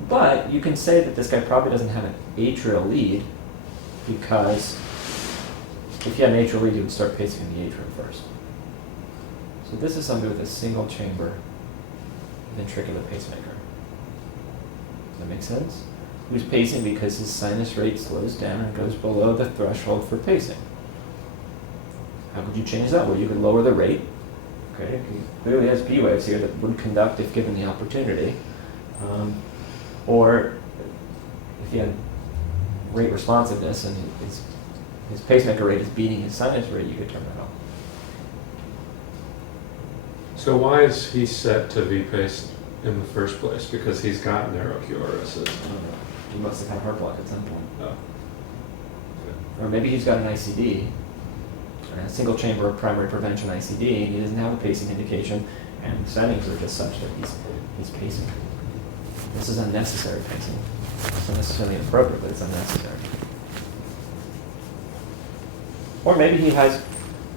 But you can say that this guy probably doesn't have an atrial lead because if you had an atrial lead, you would start pacing in the atrium first. So this is somebody with a single chamber ventricular pacemaker. Does that make sense? Who's pacing because his sinus rate slows down and goes below the threshold for pacing. How could you change that? Well, you could lower the rate Okay, he clearly has P waves here that would conduct if given the opportunity. Or if he had rate responsiveness and his pacemaker rate is beating his sinus rate, you could turn that off. So why is he set to V-pace in the first place? Because he's got narrow QRSs. I don't know. He must have had a heart block at some point. Oh. Or maybe he's got an ICD, a single chamber primary prevention ICD, and he doesn't have a pacing indication, and the settings are just such that he's pacing. This is unnecessary pacing. It's not necessarily inappropriate, but it's unnecessary. Or maybe he has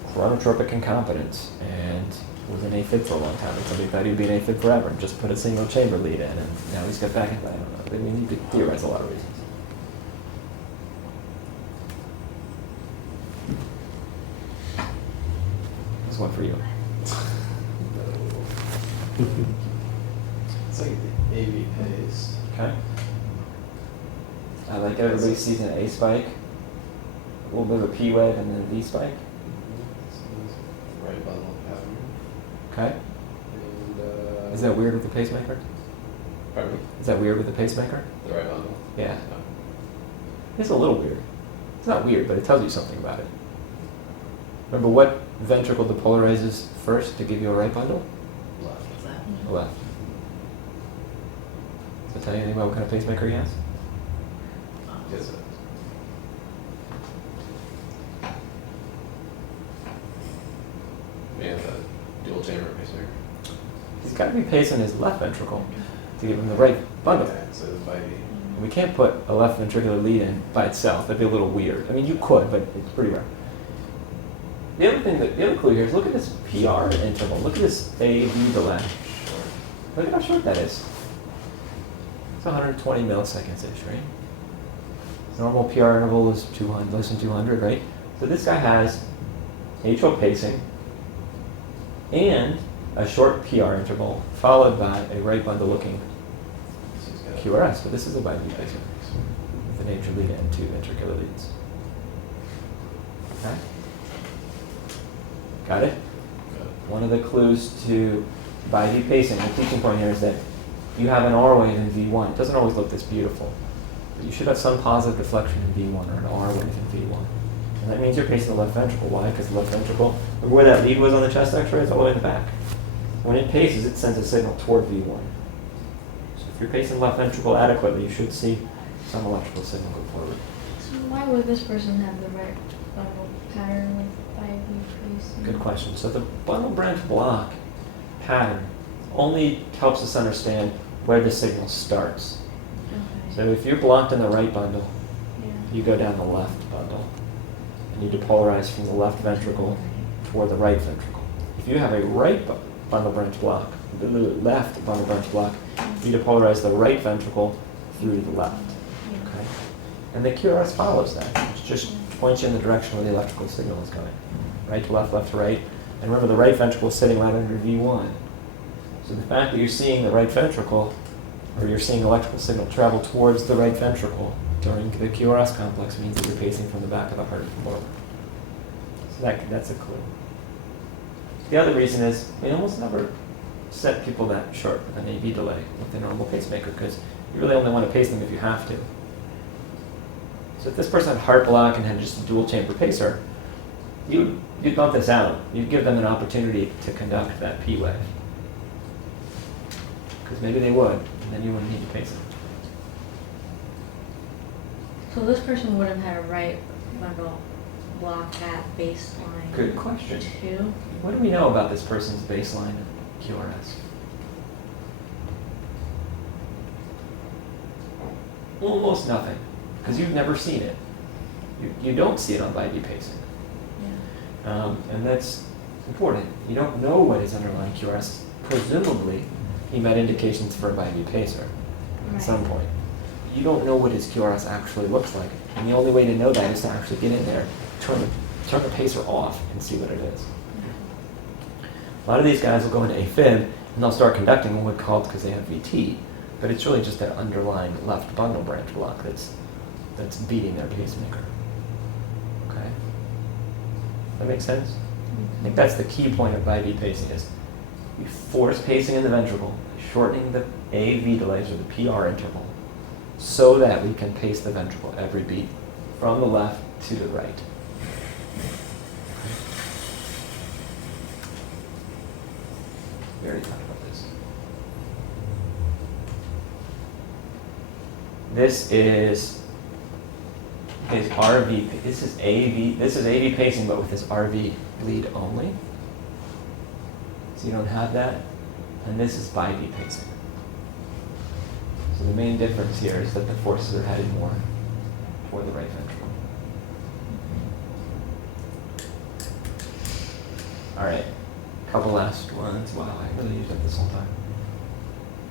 chronotropic incompetence and was an AFib for a long time, and somebody thought he'd be an AFib forever and just put a single chamber lead in, and now he's got back into, I don't know. I mean, you could theorize a lot of reasons. This one for you. It's like the AV pace. Okay. I like everybody sees an A spike, a little bit of a P wave, and then a V spike. Right bundle pattern. Okay. And, Is that weird with the pacemaker? Pardon me? Is that weird with the pacemaker? The right bundle? Yeah. No. It's a little weird. It's not weird, but it tells you something about it. Remember what ventricle depolarizes first to give you a right bundle? Left. Left. Does that tell you anything about what kind of pacemaker he has? Is it? Yeah, the dual chamber pacemaker. He's got to be pacing his left ventricle to give him the right bundle. Okay, so it's by We can't put a left ventricular lead in by itself. That'd be a little weird. I mean, you could, but it's pretty rare. The other clue here is look at this PR interval. Look at this AV delay. Look at how short that is. It's 120 milliseconds-ish, right? Normal PR interval is 200, less than 200, right? So this guy has atrial pacing and a short PR interval followed by a right bundle looking so he's got QRS, but this is a bi-V pacer with an atrial lead and two ventricular leads. Okay? Got it? One of the clues to bi-V pacing, the teaching point here is that you have an R wave in V1. It doesn't always look this beautiful, but you should have some positive deflection in V1 or an R wave in V1. And that means you're pacing the left ventricle. Why? Because the left ventricle, remember where that lead was on the chest x-ray? It's all the way in the back. When it paces, it sends a signal toward V1. So if you're pacing left ventricle adequately, you should see some electrical signal go forward. So why would this person have the right bundle pattern with IV pacing? Good question. So the bundle branch block pattern only helps us understand where the signal starts. Okay. So if you're blocked in the right bundle, Yeah. you go down the left bundle, and you depolarize from the left ventricle toward the right ventricle. If you have a right bundle branch block, the left bundle branch block, you depolarize the right ventricle through the left. Yeah. Okay? And the QRS follows that. It just points you in the direction where the electrical signal is going. Right to left, left to right. And remember, the right ventricle is sitting right under V1. So the fact that you're seeing the right ventricle, or you're seeing electrical signal travel towards the right ventricle during the QRS complex means that you're pacing from the back of the heart forward. So that's a clue. The other reason is we almost never set people that short with an AV delay with a normal pacemaker because you really only want to pace them if you have to. So if this person had heart block and had just a dual chamber pacer, you'd bump this out. You'd give them an opportunity to conduct that P wave. Because maybe they would, and then you wouldn't need to pace them. So this person would have had a right bundle block at baseline. Good question. 2. What do we know about this person's baseline QRS? Almost nothing, because you've never seen it. You don't see it on bi-V pacing. Yeah. And that's important. You don't know what his underlying QRS is. Presumably, he met indications for a bi-V pacer at some Right. point. You don't know what his QRS actually looks like. And the only way to know that is to actually get in there, turn the pacer off, and see what it is. A lot of these guys will go into AFib, and they'll start conducting what we call because they have VT. But it's really just that underlying left bundle branch block that's beating their pacemaker. Okay? That make sense? think that's the key point of IV pacing is we force pacing in the ventricle, shortening the AV delays or the PR interval, so that we can pace the ventricle every beat from the left to the right. We already talked about this. This is his RV. This is AV. This is AV pacing, but with his RV lead only. So you don't have that, and this is IV pacing. So the main difference here is that the forces are headed more for the right ventricle. All right, couple last ones. Wow, I really used up this whole time.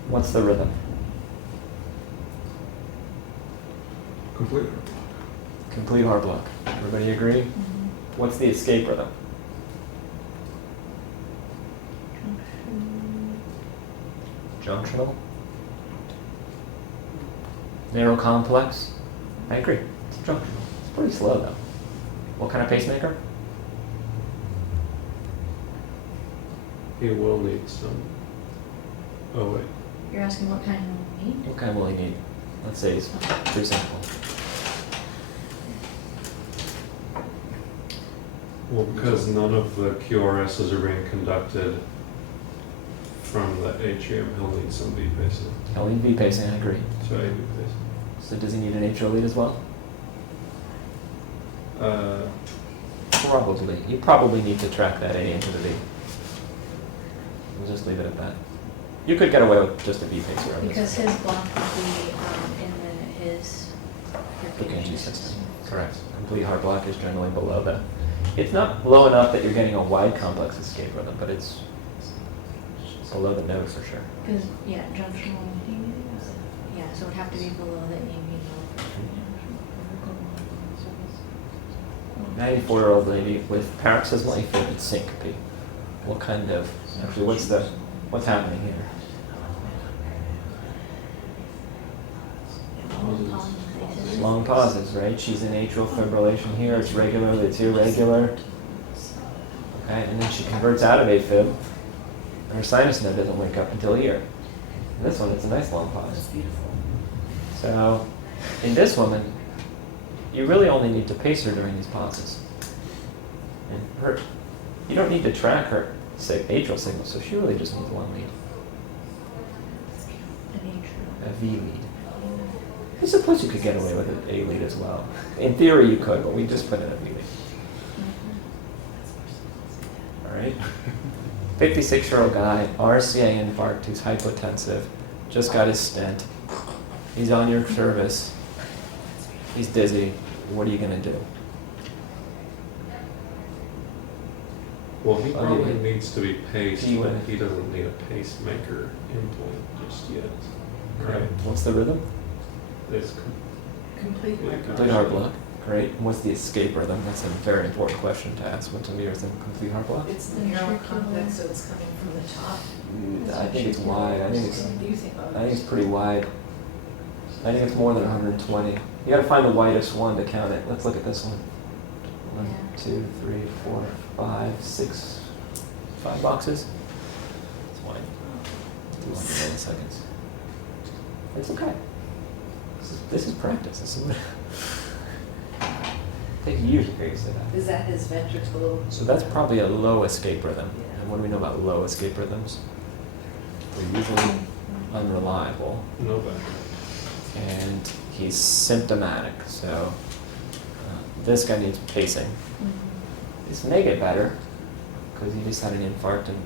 What's the rhythm? Complete. Complete heart block. Everybody agree? What's the escape rhythm? Junctional. Narrow complex. I agree. It's junctional. It's pretty slow though. What kind of pacemaker? He will need some. Oh wait. You're asking what kind of need? What kind will he need? Let's say it's pretty simple. Well, because none of the QRSs are being conducted from the atrium, he'll need some V pacing. He'll need V pacing, I agree. So AV pacing. So does he need an atrial lead as well? Probably. You probably need to track that A into the V. We'll just leave it at that. You could get away with just a V pacer. Because his block would be in his Pacemaker system. Correct. Complete heart block is generally below that. It's not low enough that you're getting a wide complex escape rhythm, but it's below the node for sure. Because, yeah, junctional, yeah, so it would have to be below the AV. 94-year-old lady with paroxysmal AFib and syncope. What kind of, actually, what's happening here? Long pauses, right? She's in atrial fibrillation here. It's regular, it's irregular. Okay, and then she converts out of AFib, and her sinus node doesn't wake up until here. In this one, it's a nice long pause. So, in this woman, you really only need to pace her during these pauses. And you don't need to track her atrial signal, so she really just needs one lead, a V lead. I suppose you could get away with an A lead as well. In theory, you could, but we just put in a V lead. All right. 56-year-old guy, RCA infarct, who's hypotensive, just got his stent. He's on your service. He's dizzy. What are you going to do? Well, he probably needs to be paced, He but would. he doesn't need a pacemaker implant just yet. Right. What's the rhythm? It's Complete heart Complete heart block. Great. And what's the escape rhythm? That's a very important question to ask when somebody is in complete heart block. It's the narrow complex, so it's coming from the top. I think it's wide. I think it's pretty wide. I think it's more than 120. You got to find the widest one to count it. Let's look at this one. 1, 2, 3, 4, 5, 6, 5 boxes. It's wide. 200 milliseconds. It's okay. This is practice. This is take years to figure this out. Is that his ventricle? So that's probably a low escape rhythm. And what do we know about low escape rhythms? They're usually unreliable. no better. And he's symptomatic, so this guy needs pacing. This may get better because he just had an infarct, and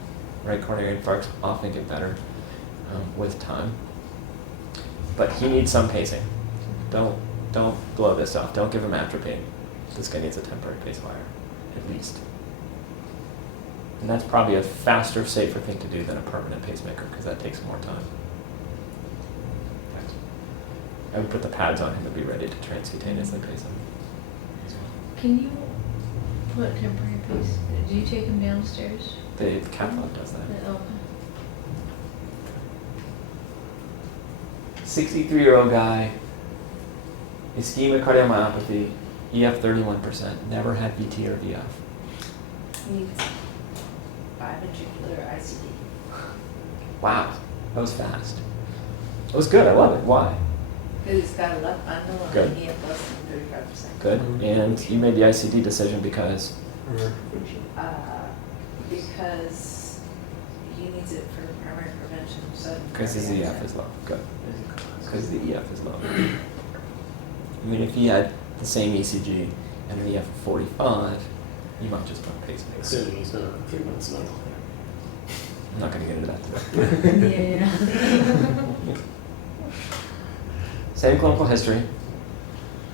right coronary infarcts often get better with time. But he needs some pacing. Don't blow this off. Don't give him atropine. This guy needs a temporary pace wire, at least. And that's probably a faster, safer thing to do than a permanent pacemaker because that takes more time. I would put the pads on him and be ready to transcutaneously pace him. Can you put temporary pace? Do you take him downstairs? The catalog does that. Okay. 63-year-old guy, ischemic cardiomyopathy, EF 31%, never had VT or VF. biventricular ICD. Wow, that was fast. That was good, I love it. Why? Because he's got a left bundle and Good. an EF less than 35%. Good. And you made the ICD decision because, Primary prevention. Because he needs it for primary prevention, so. because his EF is low. Good. Because the EF is low. I mean, if he had the same ECG and an EF of 45, you might just put pacemaker. Assuming he's been on 3 months mental. I'm not going to get into that today. Yeah. Same clinical history,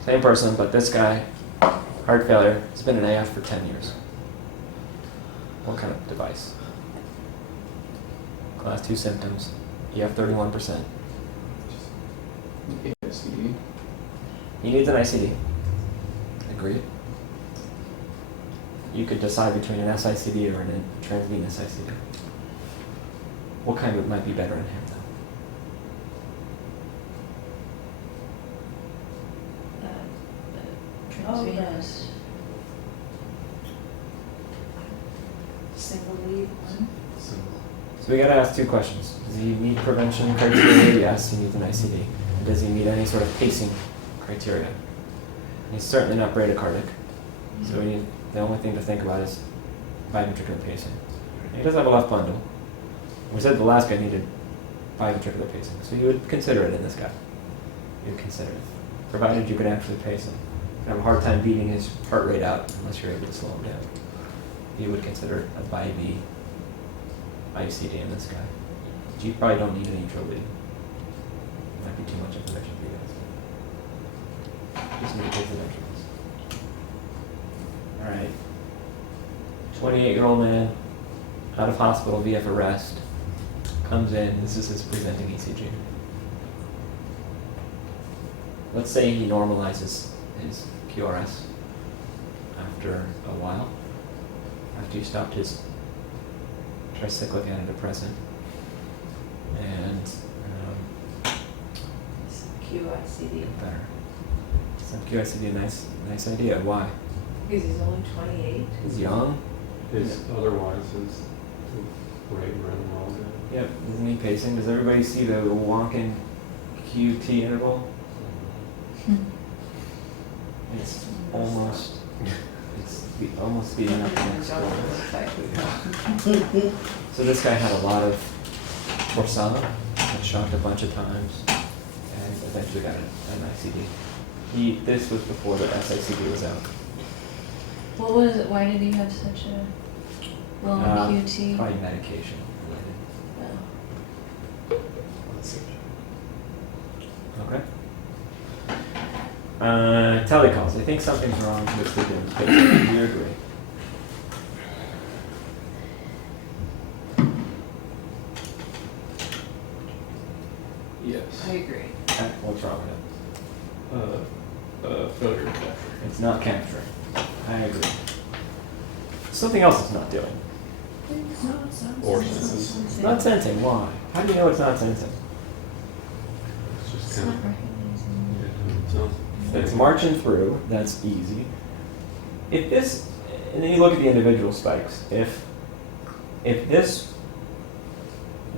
same person, but this guy, heart failure, has been in AF for 10 years. What kind of device? Class 2 symptoms, EF 31%. ASCD. He needs an ICD. Agreed? You could decide between an SICD or a transvenous ICD. What kind of might be better in him, though? Transvenous. Single lead one. So we gotta ask two questions. Does he meet prevention criteria? Yes, he needs an ICD. And does he meet any sort of pacing criteria? He's certainly not bradycardic. So we need, the only thing to think about is biventricular pacing. And he does have a left bundle. We said the last guy needed biventricular pacing, so you would consider it in this guy. You would consider it, provided you could actually pace him. You'd have a hard time beating his heart rate out unless you're able to slow him down. You would consider a BIV ICD in this guy. But you probably don't need an atrial lead. Might be too much information for you guys. Just need to take the measurements. All right. 28-year-old man, out of hospital, VF arrest, comes in. This is his presenting ECG. Let's say he normalizes his QRS after a while, after you stopped his tricyclic antidepressant, and QICD. better. Some QICD, nice idea. Why? Because he's only 28. He's young. Otherwise his rate ran well down. Yep. Isn't he pacing? Does everybody see the walk-in QT interval? It's almost. Almost speeding up the next one. So this guy had a lot of Forsana, got shocked a bunch of times, and eventually got an ICD. This was before the SICD was out. What was it? Why did he have such a long QT? Probably medication related. Oh. Let's see. Okay. Telecalls. I think something's wrong with the patient. Do you agree? Yes. I agree. Okay, what's wrong with it? Failure to capture. It's not capturing. I agree. Something else it's not doing. Or senses. It's not sensing. Why? How do you know it's not sensing? It's just It's kind not of. recognizing. It's marching through. That's easy. If this, and then you look at the individual spikes. If this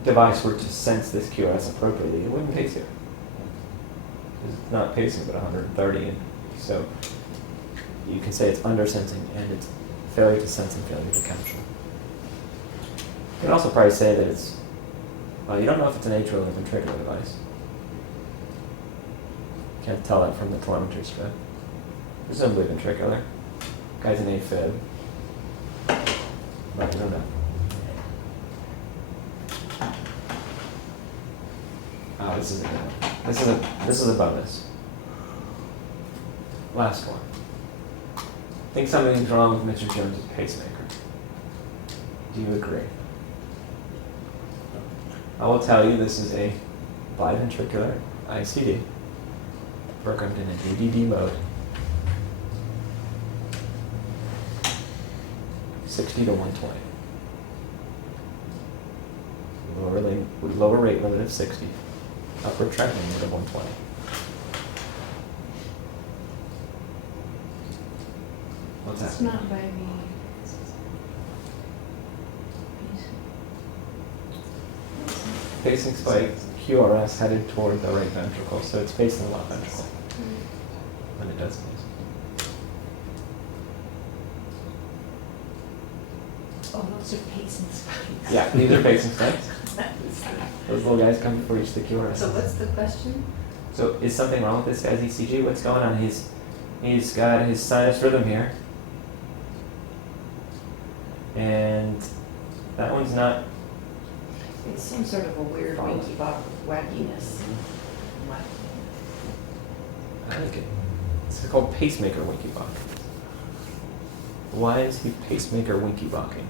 device were to sense this QRS appropriately, it wouldn't pace here. It's not pacing but 130, and so you can say it's under sensing and it's failure to sense and failure to capture. You can also probably say that it's, well, you don't know if it's an atrial or ventricular device. Can't tell that from the telemetry strip. Presumably ventricular. Guy's an AFib. But I don't know. Oh, this is a good one. This is a bonus. Last one. I think something's wrong with Mr. Jones' pacemaker. Do you agree? I will tell you this is a biventricular ICD programmed in an ADD mode. 60 to 120. Lower rate limit of 60. Upper tracking limit of 120. What's It's that? not by me. pacing spike, QRS headed toward the right ventricle, so it's pacing the left ventricle when it does pace. Oh, those are pacing spikes. Yeah, these are pacing spikes. Those little guys come before you reach the QRS. So what's the question? So is something wrong with this guy's ECG? What's going on? He's got his sinus rhythm here. And that one's not. It's some sort of a weird winky bop wackiness. What? I like it. It's called pacemaker winky bok. Why is he pacemaker winky bocking?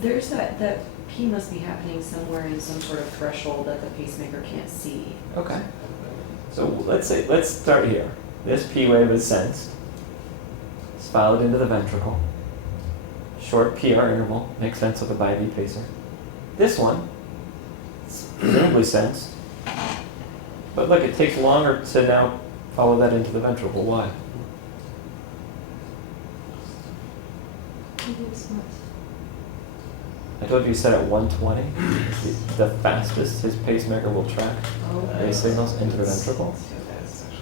There's that P must be happening somewhere in some sort of threshold that the pacemaker can't see. Okay. So let's start here. This P wave is sensed. It's followed into the ventricle. Short PR interval makes sense with a bi-V pacer. This one, it's presumably sensed. But look, it takes longer to now follow that into the ventricle. Why? Maybe it's not. I told you he set at 120. The fastest his pacemaker will track base signals into the ventricle.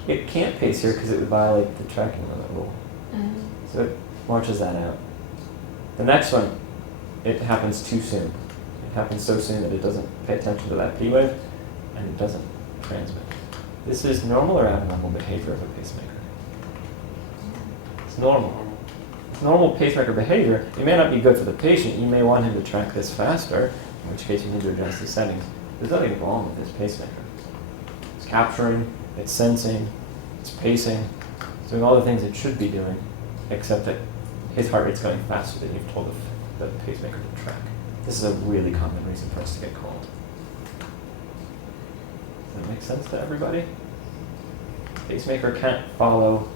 It can't pace here because it would violate the tracking limit rule. So it marches that out. The next one, it happens too soon. It happens so soon that it doesn't pay attention to that P wave and it doesn't transmit. This is normal or abnormal behavior of a pacemaker? It's normal. It's normal pacemaker behavior. It may not be good for the patient. You may want him to track this faster, in which case you need to adjust the settings. There's nothing wrong with this pacemaker. It's capturing, it's sensing, it's pacing, it's doing all the things it should be doing, except that his heart rate's going faster than you've told the pacemaker to track. This is a really common reason for us to get called. Does that make sense to everybody? Pacemaker can't follow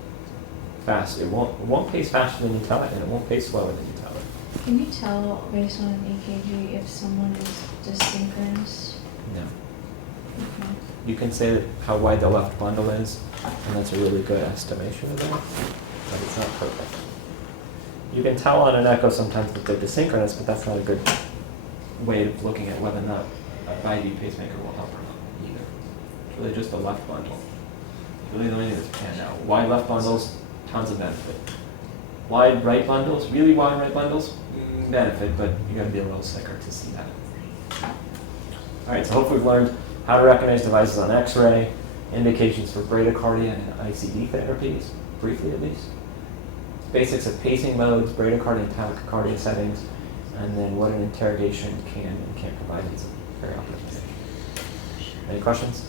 fast. It won't pace faster than you tell it, and it won't pace slower than you tell it. Can you tell based on an EKG if someone is dysynchronous? No. Okay. You can say that how wide the left bundle is, and that's a really good estimation of that, but it's not perfect. You can tell on an echo sometimes that they're dysynchronous, but that's not a good way of looking at whether or not a bi-V pacemaker will help or not either. It's really just the left bundle. It's really the only thing that's panned out. Wide left bundles, tons of benefit. Wide right bundles, really wide right bundles, benefit, but you gotta be a little sicker to see that. All right, so hopefully we've learned how to recognize devices on X-ray, indications for bradycardia and ICD therapies, briefly at least. Basics of pacing modes, bradycardia and tachycardia settings, and then what an interrogation can and can't provide in perioperative. Any questions?